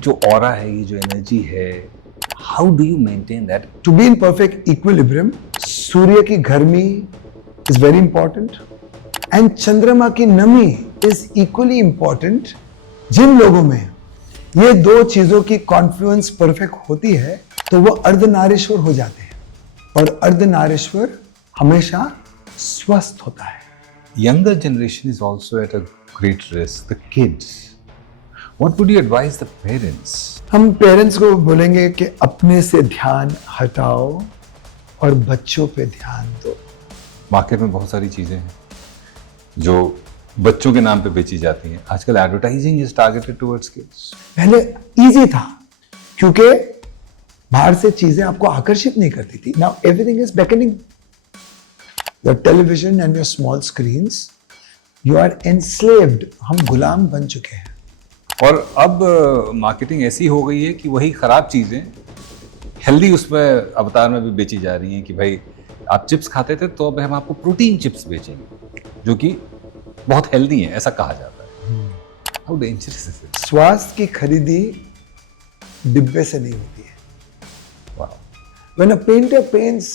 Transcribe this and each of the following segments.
जो ऑरा है, ये जो एनर्जी है, how do you maintain that? To be in perfect equilibrium, सूर्य की गर्मी इज वेरी इंपॉर्टेंट एंड चंद्रमा की नमी इज इक्वली इंपॉर्टेंट। जिन लोगों में ये दो चीजों की कॉन्फ्लुएंस परफेक्ट होती है तो वो अर्धनारीश्वर हो जाते हैं, और अर्धनारीश्वर हमेशा स्वस्थ होता है। Younger generation is also at a great risk. The kids. What would you advise the parents? हम पेरेंट्स को बोलेंगे कि अपने से ध्यान हटाओ और बच्चों पे ध्यान दो। मार्केट में बहुत सारी चीजें हैं जो बच्चों के नाम पे बेची जाती हैं। आजकल advertising is targeted towards kids. पहले इजी था क्योंकि बाहर से चीजें आपको आकर्षित नहीं करती थी। Now everything is beckoning. Your television and your small screens, you are enslaved. हम गुलाम बन चुके हैं। और अब मार्केटिंग ऐसी हो गई है कि वही खराब चीजें हेल्दी उसमें अवतार में भी बेची जा रही हैं कि भाई आप चिप्स खाते थे तो अब हम आपको प्रोटीन चिप्स बेचेंगे जो कि बहुत हेल्दी हैं, ऐसा कहा जाता है। How dangerous is it? स्वास्थ्य की खरीदी डिब्बे से नहीं होती है। Wow. When a painter paints,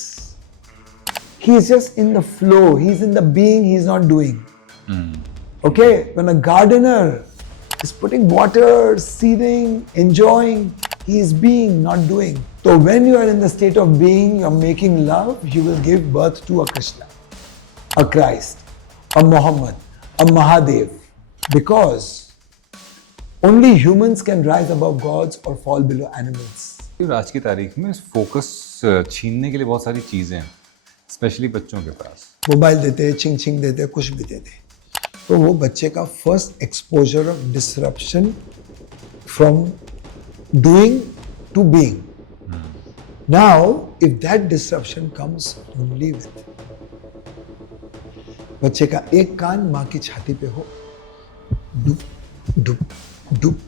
he is just in the flow, he is in the being, he is not doing. Okay, when a gardener is putting water, seeding, enjoying, he is being, not doing. So when you are in the state of being, you are making love, you will give birth to a Krishna, a Christ, a Muhammad, a Mahadev, because only humans can rise above gods or fall below animals. आज की तारीख में focus छीनने के लिए बहुत सारी चीजें हैं, स्पेशली बच्चों के पास। मोबाइल देते, चिंग चिंग देते, कुछ भी देते, तो वो बच्चे का first exposure of disruption from doing to being. Now if that disruption comes only with बच्चे का एक कान माँ की छाती पे हो, डुप डुप डुप,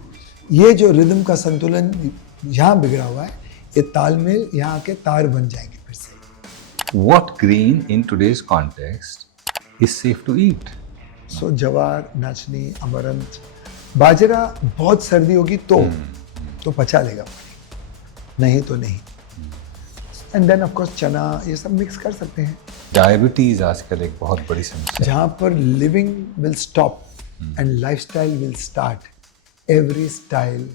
ये जो रिदम का संतुलन यहाँ बिगड़ा हुआ है, ये तालमेल यहाँ आके तार बन जाएंगे फिर से। What green in today's context is safe to eat? So jowar, nachni, amaranth, बाजरा बहुत सर्दी होगी तो पचा लेगा पानी, नहीं तो नहीं। एंड देन ऑफ कोर्स चना, ये सब मिक्स कर सकते हैं। डायबिटीज आजकल एक बहुत बड़ी समस्या है। जहाँ पर living will stop and lifestyle will start, every style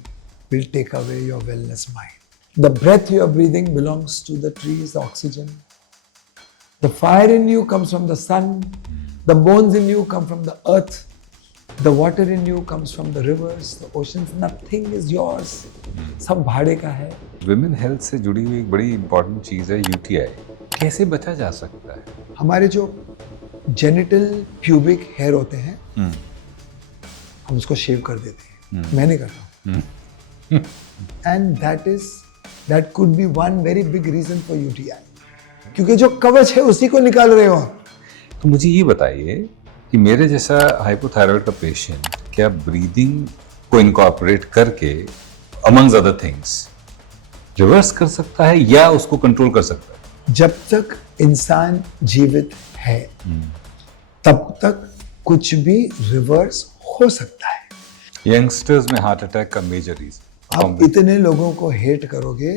will take away your wellness mind. The breath you are breathing belongs to the trees, the oxygen. The fire in you comes from the sun. The bones in you come from the earth. The water in you comes from the rivers, the oceans. Nothing is yours. सब भाड़े का है। Women health से जुड़ी हुई एक बड़ी important चीज है UTI। कैसे बचा जा सकता है? हमारे जो जेनिटल प्यूबिक हेयर होते हैं, हम उसको शेव कर देते हैं। मैं नहीं करता हूँ। And that could be one very big reason for UTI. क्योंकि जो कवच है उसी को निकाल रहे हो आप। तो मुझे ये बताइए कि मेरे जैसा हाइपोथायराइड का पेशेंट क्या ब्रीदिंग को इनकॉर्पोरेट करके अमंग्स अदर थिंग्स रिवर्स कर सकता है या उसको कंट्रोल कर सकता है? जब तक इंसान जीवित है तब तक कुछ भी रिवर्स हो सकता है। यंगस्टर्स में हार्ट अटैक का मेजर रीजन। आप इतने लोगों को हेट करोगे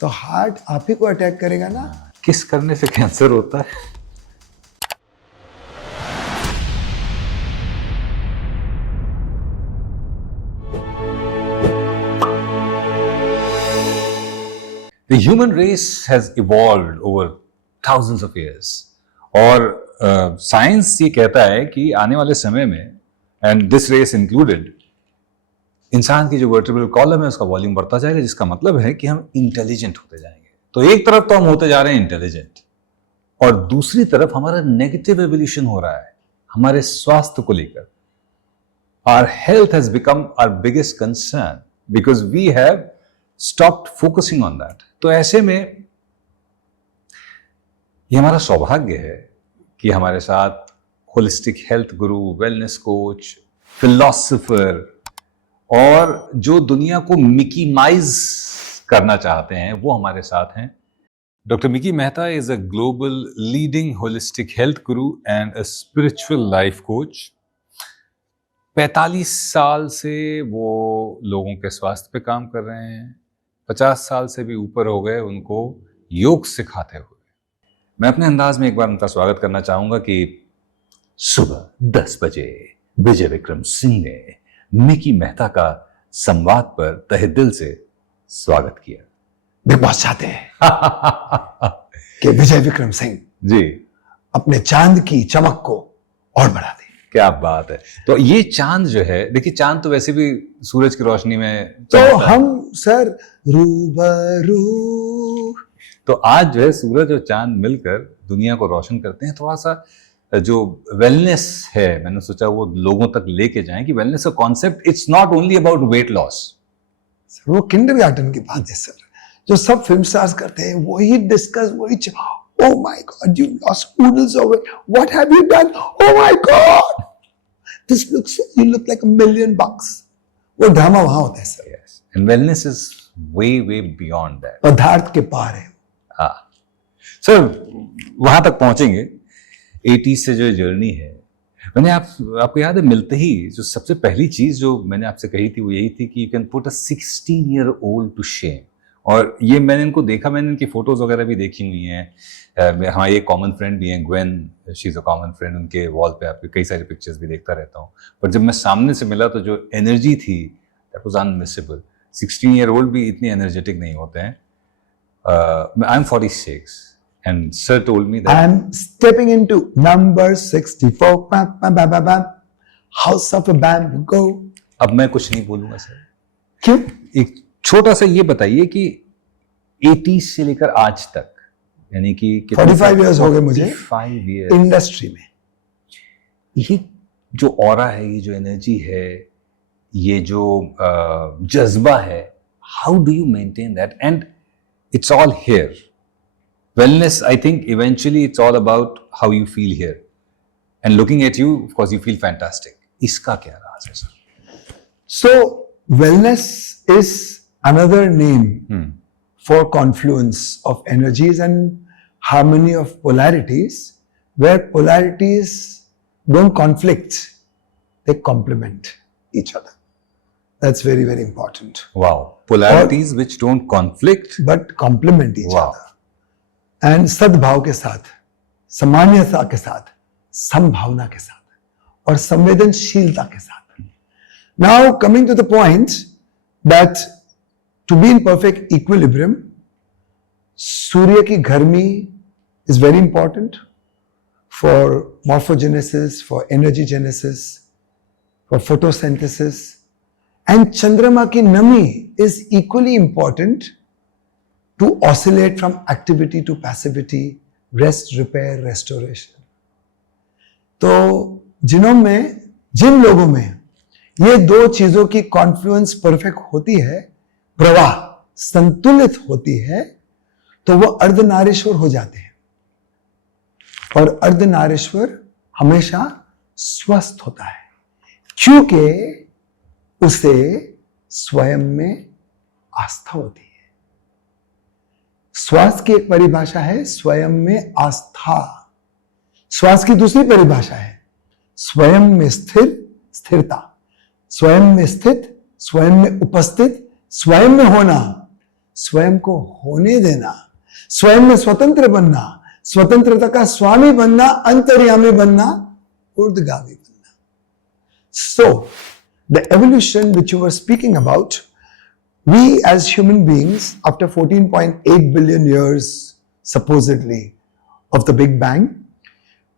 तो हार्ट आप ही को अटैक करेगा ना। किस करने से कैंसर होता है? The human race has evolved over thousands of years और साइंस ये कहता है कि आने वाले समय में, एंड दिस रेस इंक्लूडेड, इंसान की जो वर्टिब्रल कॉलम है उसका वॉल्यूम बढ़ता जाएगा, जिसका मतलब है कि हम इंटेलिजेंट होते जाएंगे। तो एक तरफ तो हम होते जा रहे हैं इंटेलिजेंट, और दूसरी तरफ हमारा नेगेटिव एवोल्यूशन हो रहा है हमारे स्वास्थ्य को लेकर। Our health has become our biggest concern because we have stopped focusing on that. तो ऐसे में ये हमारा सौभाग्य है कि हमारे साथ होलिस्टिक हेल्थ गुरु, वेलनेस कोच, फिलोसोफर और जो दुनिया को मिकीमाइज करना चाहते हैं वो हमारे साथ हैं। Doctor Mickey Mehta is a global leading holistic health guru and a spiritual life coach. 45 साल से वो लोगों के स्वास्थ्य पे काम कर रहे हैं, 50 साल से भी ऊपर हो गए उनको योग सिखाते हुए। मैं अपने अंदाज में एक बार उनका स्वागत करना चाहूंगा कि सुबह 10 बजे विजय विक्रम सिंह ने मिकी मेहता का संवाद पर तहे दिल से स्वागत किया। बिग बॉस चाहते हैं कि विजय विक्रम सिंह जी, अपने चांद की चमक को और बढ़ा दे। क्या बात है। तो ये चांद जो है, देखिए चांद तो वैसे भी सूरज की रोशनी में तो चमकता है। हम सर रूबरू, तो आज जो है सूरज और चांद मिलकर दुनिया को रोशन करते हैं। थोड़ा सा जो वेलनेस है, मैंने सोचा वो लोगों तक लेके जाएं कि वेलनेस का concept it's not only about weight loss. वो किंडरगार्टन की बात है सर, जो सब फिल्म स्टार्स करते हैं वही डिस्कस, वही oh my god, you lost oodles of it, what have you done, oh my god, this looks, you look like $1,000,000। वो ड्रामा वहां होता है sir. Yes. And wellness is way beyond that. पदार्थ के पार है। हाँ सर, वहां तक पहुंचेंगे। 80s से जो जर्नी है, मैंने आपको याद है मिलते ही जो सबसे पहली चीज जो मैंने आपसे कही थी वो यही थी कि you can put a 16-year-old to shame. और ये मैंने इनको देखा, मैंने इनकी फोटोज वगैरह भी देखी हुई हैं। हमारी एक कॉमन फ्रेंड भी हैं, Gwen, she is a common friend. उनके वॉल पे आपके कई सारे पिक्चर्स भी देखता रहता हूँ। पर जब मैं सामने से मिला तो जो एनर्जी थी दैट वाज अनमिसेबल। 16-year-old भी इतनी एनर्जेटिक नहीं होते हैं। I am 46 and sir told me that I am stepping into number 64, bam, bam, bam, bam, bam. House of a Bamboo। अब मैं कुछ नहीं बोलूंगा सर। क्यों? एक छोटा सा ये बताइए कि 80s से लेकर आज तक, यानी कि 45 years हो गए मुझे 45 years इंडस्ट्री में। ये जो ऑरा है, ये जो एनर्जी है, ये जो जज्बा है, how do you maintain that? And it's all here. Wellness, I think eventually it's all about how you feel here. And looking at you, of course, you feel fantastic. इसका क्या राज है sir? So, wellness is another name for confluence of energies and harmony of polarities, where polarities don't conflict, they complement each other. That's very, very important. Wow. Polarities which don't conflict, But complement each Wow. other. And सद्भाव के साथ, सामान्यता के साथ, संभावना के साथ और संवेदनशीलता के साथ। Now coming to the point that to be in perfect equilibrium, सूर्य की गर्मी is very important for morphogenesis, for energy genesis, for photosynthesis, and चंद्रमा की नमी is equally important to oscillate from activity to passivity, rest, repair, restoration. तो जिन लोगों में ये दो चीजों की कॉन्फ्लुएंस परफेक्ट होती है, प्रवाह संतुलित होती है, तो वो अर्धनारीश्वर हो जाते हैं। और अर्धनारीश्वर हमेशा स्वस्थ होता है, क्योंकि उसे स्वयं में आस्था होती है। श्वास की एक परिभाषा है स्वयं में आस्था। श्वास की दूसरी परिभाषा है स्वयं में स्थिरता, स्वयं में स्थित, स्वयं में उपस्थित, स्वयं में होना, स्वयं को होने देना, स्वयं में स्वतंत्र बनना, स्वतंत्रता का स्वामी बनना, अंतर्यामी बनना, ऊर्ध्वगामी बनना। So, the evolution which you were speaking about, we as human beings, after 14.8 billion years, supposedly, of the Big Bang,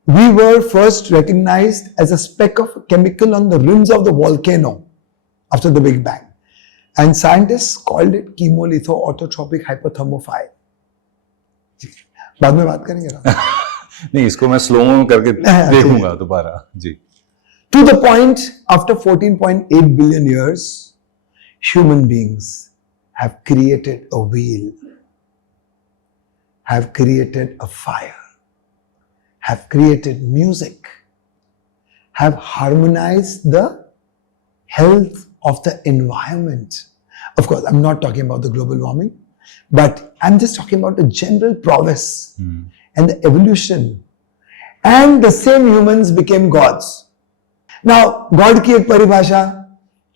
we were first recognized as a speck of chemical on the rims of the volcano after the Big Bang. And scientists called it chemolitho-autotropic hypothermophile. बाद में बात करेंगे ना? नहीं, इसको मैं slow में करके देखूंगा दोबारा जी। To the point, after 14.8 billion years, human beings have created a wheel, have created a fire, have created music, have harmonized the health of the environment. Of course, I'm not talking about the global warming, but I'm just talking about the general prowess and the evolution. And the same humans became gods. Now God की एक परिभाषा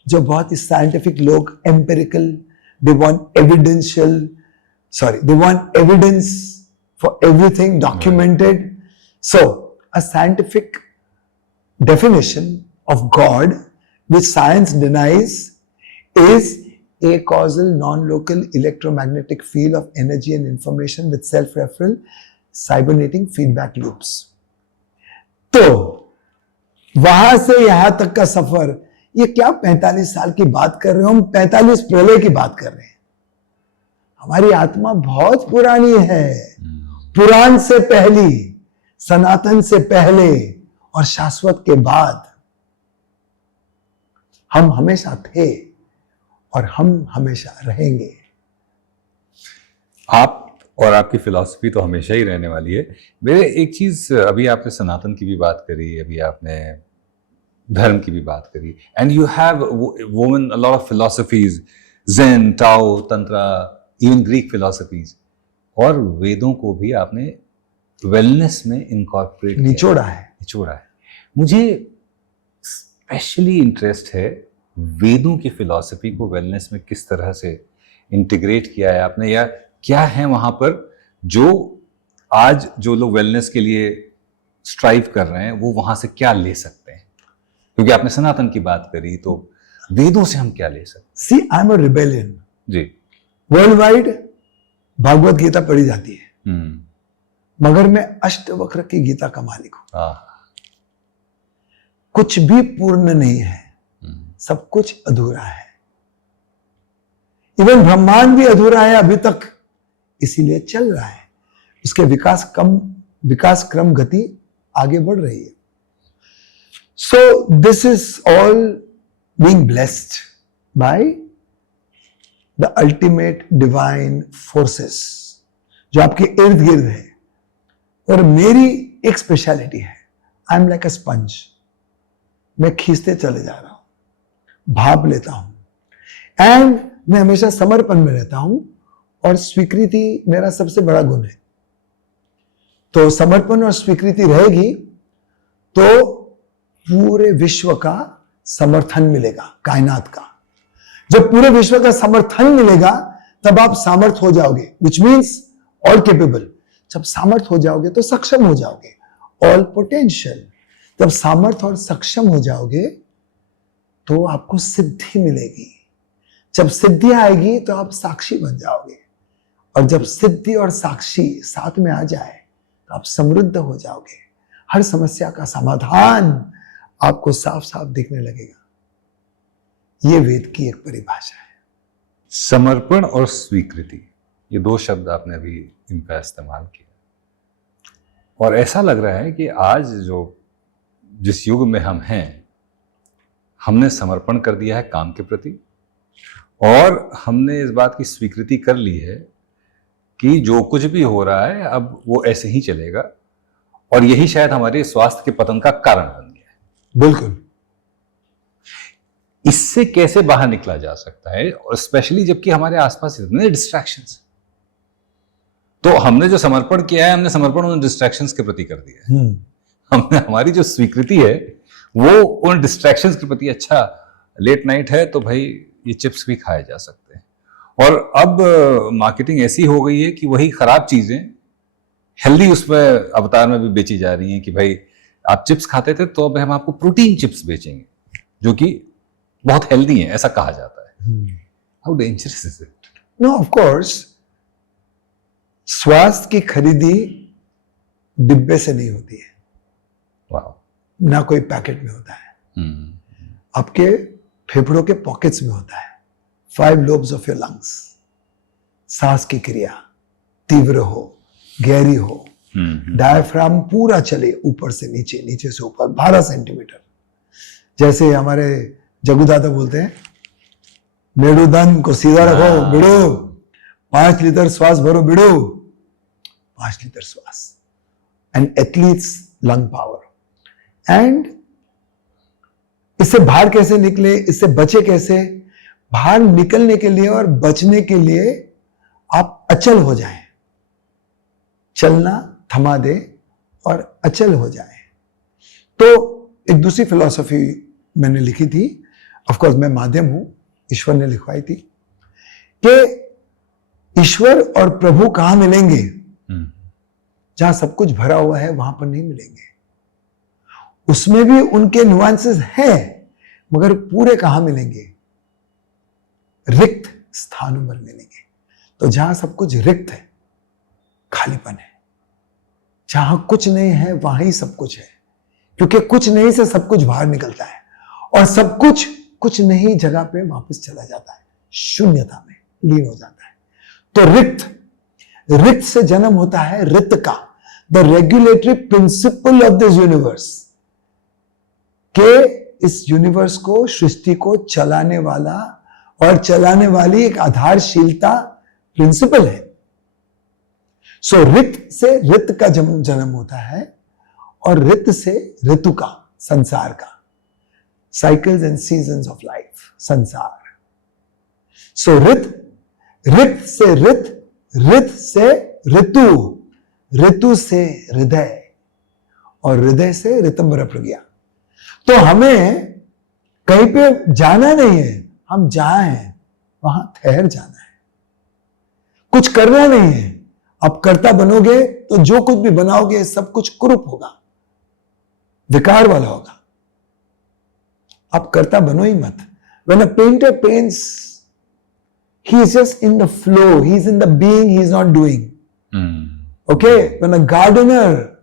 जो बहुत ही scientific लोग empirical, they want evidential, they want evidence for everything documented. So a scientific definition of God which science denies is a causal non-local electromagnetic field of energy and information with self-referral cybernetic feedback loops. तो वहां से यहां तक का सफर, ये क्या 45 साल की बात कर रहे हो हम? 45 प्रलय की बात कर रहे हैं। हमारी आत्मा बहुत पुरानी है, पुराण से पहली, सनातन से पहले और शाश्वत के बाद। हम हमेशा थे और हम हमेशा रहेंगे। आप और आपकी फिलॉसफी तो हमेशा ही रहने वाली है। मेरे एक चीज, अभी आपने सनातन की भी बात करी, अभी आपने धर्म की भी बात करी, and you have woven a lot of philosophies, Zen, Tao, tantra, even Greek philosophies, और वेदों को भी आपने वेलनेस में इनकॉर्पोरेट निचोड़ा है। मुझे स्पेशली इंटरेस्ट है वेदों की फिलॉसफी को वेलनेस में किस तरह से इंटीग्रेट किया है आपने, या क्या है वहां पर जो आज जो लोग वेलनेस के लिए स्ट्राइव कर रहे हैं वो वहां से क्या ले सकते हैं? क्योंकि आपने सनातन की बात करी, तो वेदों से हम क्या ले सकते हैं? See, I am a rebellion. जी। वर्ल्ड वाइड भागवत गीता पढ़ी जाती है, मगर मैं अष्टवक्र की गीता का मालिक हूं। कुछ भी पूर्ण नहीं है, सब कुछ अधूरा है। इवन ब्रह्मांड भी अधूरा है अभी तक, इसीलिए चल रहा है। उसके विकास क्रम गति आगे बढ़ रही है। So this is all being blessed by the ultimate divine forces जो आपके इर्द गिर्द है। और मेरी एक स्पेशलिटी है, I am like a sponge. मैं खींचते चले जा रहा हूं, भाप लेता हूं, एंड मैं हमेशा समर्पण में रहता हूं, और स्वीकृति मेरा सबसे बड़ा गुण है। तो समर्पण और स्वीकृति रहेगी तो पूरे विश्व का समर्थन मिलेगा, कायनात का। जब पूरे विश्व का समर्थन मिलेगा तब आप सामर्थ हो जाओगे, विच मीन्स ऑल केपेबल। जब सामर्थ हो जाओगे तो सक्षम हो जाओगे, ऑल पोटेंशियल। जब सामर्थ और सक्षम हो जाओगे तो आपको सिद्धि मिलेगी। जब सिद्धि आएगी तो आप साक्षी बन जाओगे, और जब सिद्धि और साक्षी साथ में आ जाए तो आप समृद्ध हो जाओगे। हर समस्या का समाधान आपको साफ साफ दिखने लगेगा। यह वेद की एक परिभाषा है। समर्पण और स्वीकृति, ये दो शब्द आपने अभी इनका इस्तेमाल किया, और ऐसा लग रहा है कि आज जिस युग में हम हैं, हमने समर्पण कर दिया है काम के प्रति, और हमने इस बात की स्वीकृति कर ली है कि जो कुछ भी हो रहा है अब वो ऐसे ही चलेगा, और यही शायद हमारे स्वास्थ्य के पतन का कारण बन गया है। बिल्कुल। इससे कैसे बाहर निकला जा सकता है, और स्पेशली जबकि हमारे आसपास इतने डिस्ट्रैक्शंस। तो हमने जो समर्पण किया है, हमने समर्पण उन डिस्ट्रैक्शंस के प्रति कर दिया है। हमने हमारी जो स्वीकृति है वो उन डिस्ट्रैक्शंस के प्रति, अच्छा लेट नाइट है तो भाई ये चिप्स भी खाए जा सकते हैं, और अब मार्केटिंग ऐसी हो गई है कि वही खराब चीजें हेल्दी उसमें अवतार में भी बेची जा रही हैं कि भाई आप चिप्स खाते थे तो अब हम आपको प्रोटीन चिप्स बेचेंगे जो कि बहुत हेल्दी हैं, ऐसा कहा जाता है। How dangerous is it? No, of course स्वास्थ्य की खरीदी डिब्बे से नहीं होती है, वाह, ना कोई पैकेट में होता है। आपके फेफड़ों के पॉकेट्स में होता है। 5 lobes ऑफ योर लंग्स। सांस की क्रिया तीव्र हो, गहरी हो, डायफ्राम पूरा चले, ऊपर से नीचे, नीचे से ऊपर 12 सेंटीमीटर। जैसे हमारे जगू दादा बोलते हैं, मेरुदंड को सीधा रखो बिड़ो, 5 लीटर श्वास भरो बिड़ो, 5 लीटर श्वास। And athletes lung power. And इससे बाहर कैसे निकले, इससे बचे कैसे? बाहर निकलने के लिए और बचने के लिए आप अचल हो जाएं, चलना थमा दे और अचल हो जाए। तो एक दूसरी फिलॉसफी मैंने लिखी थी, ऑफ कोर्स मैं माध्यम हूं, ईश्वर ने लिखवाई थी, कि ईश्वर और प्रभु कहां मिलेंगे? जहां सब कुछ भरा हुआ है वहां पर नहीं मिलेंगे। उसमें भी उनके नुआंसेस हैं, मगर पूरे कहां मिलेंगे? रिक्त स्थानों पर मिलेंगे। तो जहां सब कुछ रिक्त है, खालीपन है, जहां कुछ नहीं है वहां ही सब कुछ है, क्योंकि कुछ नहीं से सब कुछ बाहर निकलता है, और सब कुछ नहीं जगह पे वापस चला जाता है, शून्यता में लीन हो जाता है। तो रिक्त से जन्म होता है रित का, the regulatory principle of this universe, के इस यूनिवर्स को, सृष्टि को चलाने वाला और चलाने वाली एक आधारशीलता प्रिंसिपल है। सो रित से रित का जन्म होता है, और रित से ऋतु का, संसार का, cycles and seasons of life, संसार। सो रित से रित से ऋतु, ऋतु से हृदय, और हृदय से ऋतंबर प्रज्ञा। तो हमें कहीं पे जाना नहीं है, हम जहां हैं वहां ठहर जाना है, कुछ करना नहीं है। अब कर्ता बनोगे तो जो कुछ भी बनाओगे सब कुछ कुरूप होगा, विकार वाला होगा। आप कर्ता बनो ही मत। When a painter paints, he is just in the flow, he is in the being, he is not doing. Okay? When a gardener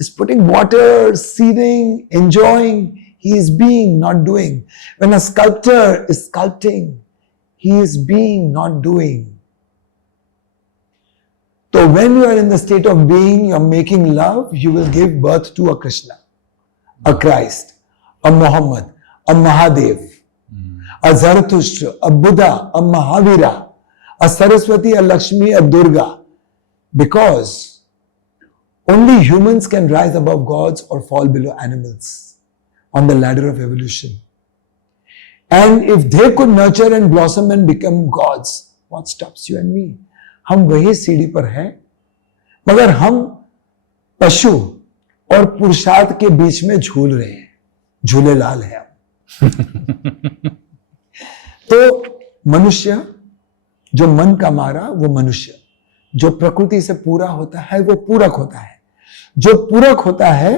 is putting water, seeding, enjoying, he is being, not doing. When a sculptor is sculpting, he is being, not doing. So when you are in the state of being, you are making love, you will give birth to a Krishna, a Christ, a Muhammad, a Mahadev, a Zarathustra, a Buddha, a Mahavira, a Saraswati, a Lakshmi, a Durga. Because only humans can rise above gods or fall below animals on the ladder of evolution. And if they could nurture and blossom and become gods, what stops you and me? हम वही सीढ़ी पर हैं, मगर हम पशु और पुरुषार्थ के बीच में झूल रहे हैं, झूले लाल है हम। तो मनुष्य जो मन का मारा वो मनुष्य, जो प्रकृति से पूरा होता है वो पूरक होता है, जो पूरक होता है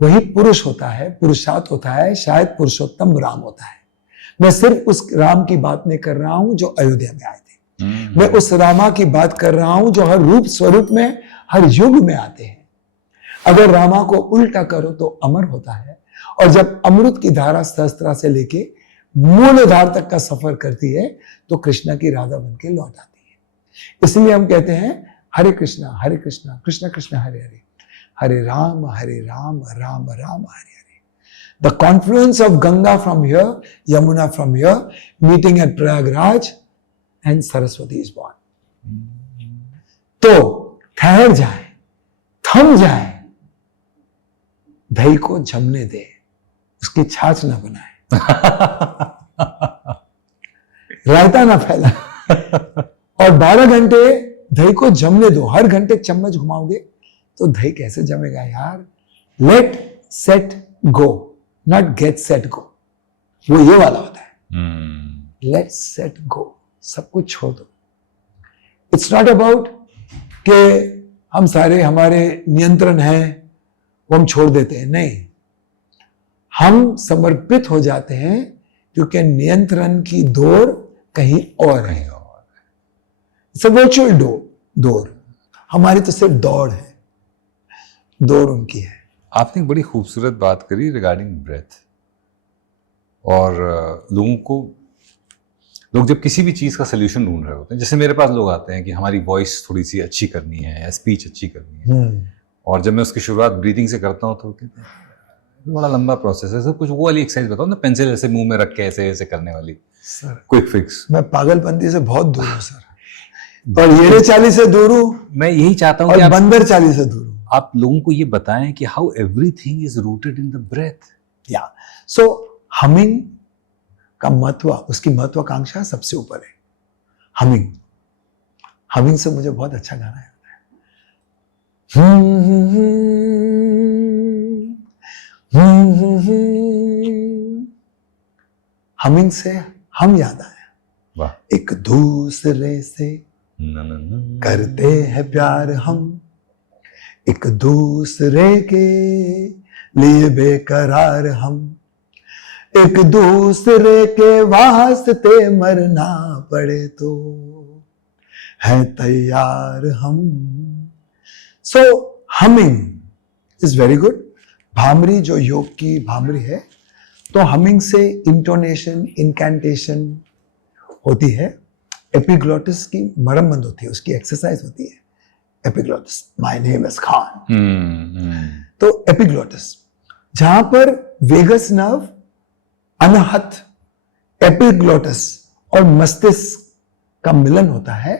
वही पुरुष होता है, पुरुषार्थ होता है, शायद पुरुषोत्तम राम होता है। मैं सिर्फ उस राम की बात नहीं कर रहा हूं जो अयोध्या में आए थे, मैं उस रामा की बात कर रहा हूं जो हर रूप स्वरूप में, हर युग में आते हैं। अगर रामा को उल्टा करो तो अमर होता है, और जब अमृत की धारा सहस्त्रा से लेके मूलधार तक का सफर करती है तो कृष्णा की राधा बन के लौट आती है। इसलिए हम कहते हैं Hare Krishna Krishna Krishna Hare Hare, Hare Ram Ram Ram Hare Hare. The confluence of Ganga from here, Yamuna from here, meeting at Prayagraj, and Saraswati is born. तो ठहर जाए, थम जाए, दही को जमने दे, उसकी छाछ ना बनाए, रायता ना फैला, और 12 घंटे दही को जमने दो। हर घंटे चम्मच घुमाओगे तो दही कैसे जमेगा यार? Let set go, not get set go, वो ये वाला होता है। लेट सेट गो, सब कुछ छोड़ दो। इट्स नॉट अबाउट कि हम सारे, हमारे नियंत्रण है वो हम छोड़ देते हैं, नहीं, हम समर्पित हो जाते हैं, क्योंकि नियंत्रण की दौर कहीं और है। इट्स अ वर्चुअल दौर, हमारी तो सिर्फ दौड़ है, दौड़ उनकी है। आपने एक बड़ी खूबसूरत बात करी रिगार्डिंग ब्रेथ, और लोग जब किसी भी चीज़ का सोल्यूशन ढूंढ रहे होते हैं, जैसे मेरे पास लोग आते हैं कि हमारी वॉइस थोड़ी सी अच्छी करनी है या स्पीच अच्छी करनी है, और जब मैं उसकी शुरुआत ब्रीथिंग से करता हूँ तो कहते हैं बड़ा लंबा प्रोसेस है, सब कुछ वो वाली एक्सरसाइज बताओ ना, पेंसिल ऐसे मुंह में रख के ऐसे ऐसे करने वाली सर। Quick fix. मैं पागलपंती से बहुत दूर हूँ सर, और येरे चाली से दूर हूँ, मैं यही चाहता हूँ और कि बंदर चाली से दूर हूँ। आप लोगों को ये बताएं कि how everything is rooted in the breath. या सो हमिंग का महत्व, उसकी महत्वाकांक्षा सबसे ऊपर है। हमिंग से मुझे बहुत अच्छा गाना आता है। हमिंग से हम याद आया, वाह, एक दूसरे से करते हैं प्यार हम, एक दूसरे के लिए बेकरार हम, एक दूसरे के वास्ते मरना पड़े तो है तैयार हम. So humming is very good. Bhramari जो योग की भामरी है, तो हमिंग से इंटोनेशन, इनकैंटेशन होती है. एपिग्लॉटिस की मरम्मत होती है, उसकी एक्सरसाइज होती है. Epiglottis, my name is Khan. तो एपिग्लॉटिस, जहां पर वेगस नर्व, अनाहत, एपिग्लॉटिस और मस्तिष्क का मिलन होता है,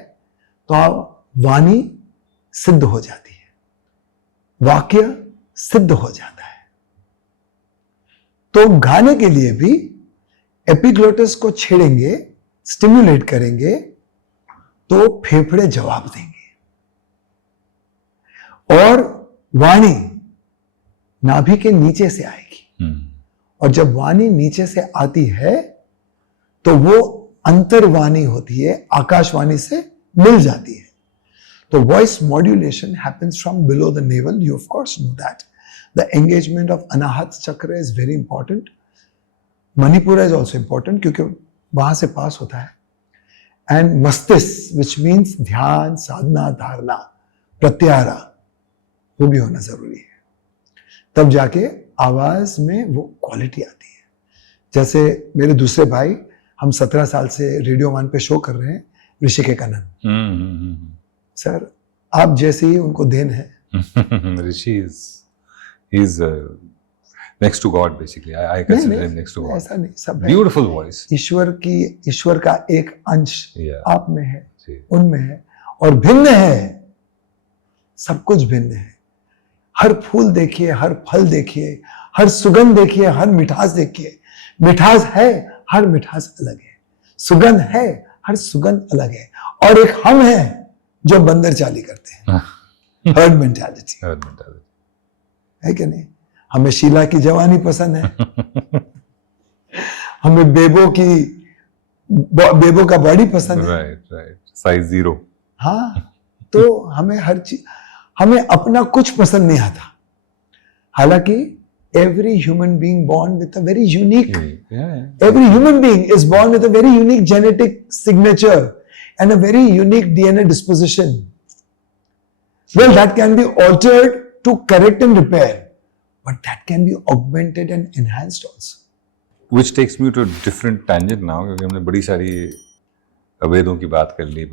तो वाणी सिद्ध हो जाती है, वाक्य सिद्ध हो जाता है. तो गाने के लिए भी एपिग्लॉटिस को छेड़ेंगे, स्टिम्युलेट करेंगे, तो फेफड़े जवाब देंगे और वाणी नाभि के नीचे से आएगी. और जब वाणी नीचे से आती है तो वो अंतर्वाणी होती है, आकाशवाणी से मिल जाती है. तो voice modulation happens from below the navel. You of course know that. The engagement of Anahata chakra is very important. Manipura is also important क्योंकि वहां से पास होता है. एंड मस्तिष्क, विच मीन्स ध्यान, साधना, धारणा, प्रत्याहार, वो भी होना जरूरी है. तब जाके आवाज में वो क्वालिटी आती है. जैसे मेरे दूसरे भाई, हम 17 साल से रेडियो 1 पे शो कर रहे हैं, ऋषिकेश आनंद सर, आप जैसे ही उनको देन है. ऋषि is next to God basically. I consider him next to God. ऐसा नहीं, सब है. Beautiful voice. ईश्वर का एक अंश Yeah. आप में है, उनमें है, और भिन्न है. सब कुछ भिन्न है. हर फूल देखिए, हर फल देखिए, हर सुगंध देखिए, हर मिठास देखिए. मिठास है, हर मिठास अलग है. सुगंध है, हर सुगंध अलग है. और एक हम है जो बंदर चाली करते हैं. हर्ड मेंटालिटी है कि नहीं? हमें शीला की जवानी पसंद है, हमें बेबो का बॉडी पसंद है. Right. Size 0. हाँ, तो हमें हर चीज, हमें अपना कुछ पसंद नहीं आता. हालांकि every human being born with a very unique, every human being is born with a very unique genetic signature and a very unique DNA disposition. Well, that can be altered to correct and repair, but that can be augmented and enhanced also. Which takes me to a different tangent now, क्योंकि हमने बड़ी सारी वेदों की बात कर ली,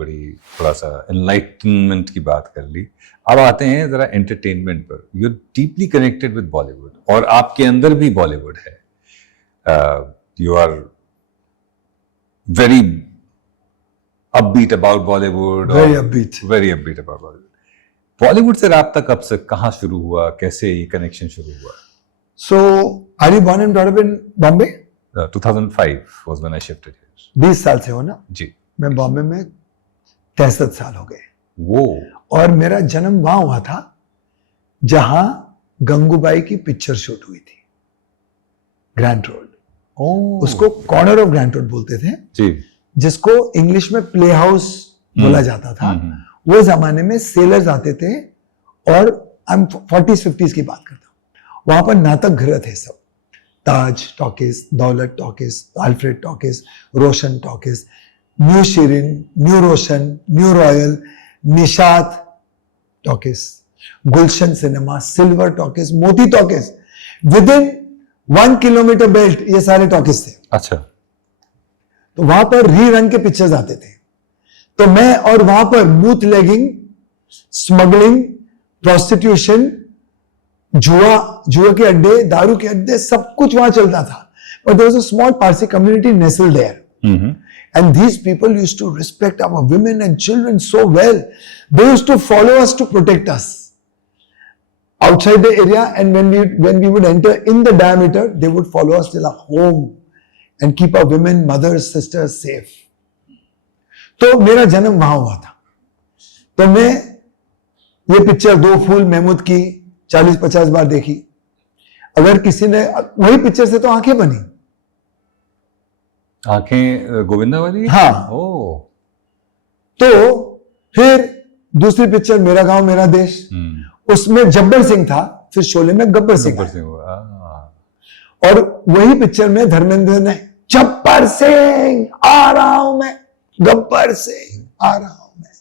थोड़ा सा एनलाइटनमेंट की बात कर ली. अब आते हैं जरा एंटरटेनमेंट पर. You are deeply connected with Bollywood, और आपके अंदर भी बॉलीवुड है. You are very upbeat about Bollywood. Very upbeat. Very upbeat about Bollywood. Bollywood से राब्ता कब से, कहाँ शुरू हुआ, कैसे ये कनेक्शन शुरू हुआ? So, are you born and brought up in Bombay? 2005 was when I shifted here. 20 साल से हो ना? जी. मैं बॉम्बे में 63 साल हो गए. वो, और मेरा जन्म वहां हुआ था जहां गंगूबाई की पिक्चर शूट हुई थी, ग्रैंड रोड. उसको कॉर्नर ऑफ ग्रैंड रोड बोलते थे जी, जिसको इंग्लिश में प्ले हाउस बोला जाता था. वो जमाने में सेलर्स आते थे, और आई एम 40s 50s की बात करता हूँ. वहां पर नाटक घर थे सब. ताज टॉकीज, दौलत टॉकीज, अल्फ्रेड टॉकीज, रोशन टॉकीज, न्यू शिरीन, न्यू रोशन, न्यू रॉयल, निशात टॉकीज, गुलशन सिनेमा, सिल्वर टॉकीज, मोती talkies. With in 1 kilometre belt ये सारे टॉकीज थे. अच्छा. तो वहां पर रीरन के पिक्चर्स आते थे. तो मैं, और वहां पर बूथ लेगिंग, स्मगलिंग, प्रोस्टिट्यूशन, जुआ के अड्डे, दारू के अड्डे, सब कुछ वहां चलता था. But there was a small Parsi community nestled there. And these people used to respect our women and children so well. They used to follow us to protect us outside the area, and when we would enter in the diameter, they would follow us till our home and keep our women, mothers, sisters safe. तो मेरा जन्म वहां हुआ था. तो मैं ये picture 2 फूल महमूद की 40-50 बार देखी. अगर किसी ने वही पिक्चर से तो आंखें बनी। आंखें गोविंदा वाली? हाँ। ओ। तो फिर दूसरी पिक्चर मेरा गांव मेरा देश, उसमें जब्बर सिंह था, फिर शोले में गब्बर सिंह गब्बर आया। सिंह हुआ। और वही पिक्चर में धर्मेंद्र ने जब्बर सिंह आ रहा हूं मैं, गब्बर सिंह आ रहा हूं मैं।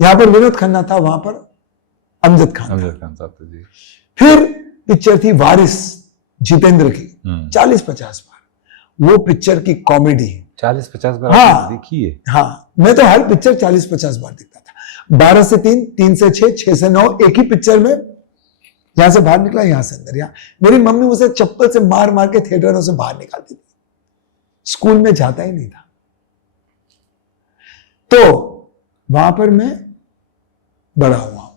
यहां पर विनोद खन्ना था, वहां पर अमजद खान साहब थे जी। फिर पिक्चर थी वारिस जितेंद्र की, 40-50 बार वो पिक्चर की कॉमेडी। 40-50 बार हाँ। आपने देखी है? हाँ, मैं तो हर पिक्चर 40-50 बार देखता था। 12 से 3, 3 से 6, 6 से 9, एक ही पिक्चर में यहां से बाहर निकला, यहां से अंदर। यहाँ मेरी मम्मी मुझे चप्पल से मार मार के थिएटरों से बाहर निकालती थी, स्कूल में जाता ही नहीं था। तो वहां पर मैं बड़ा हुआ हूं।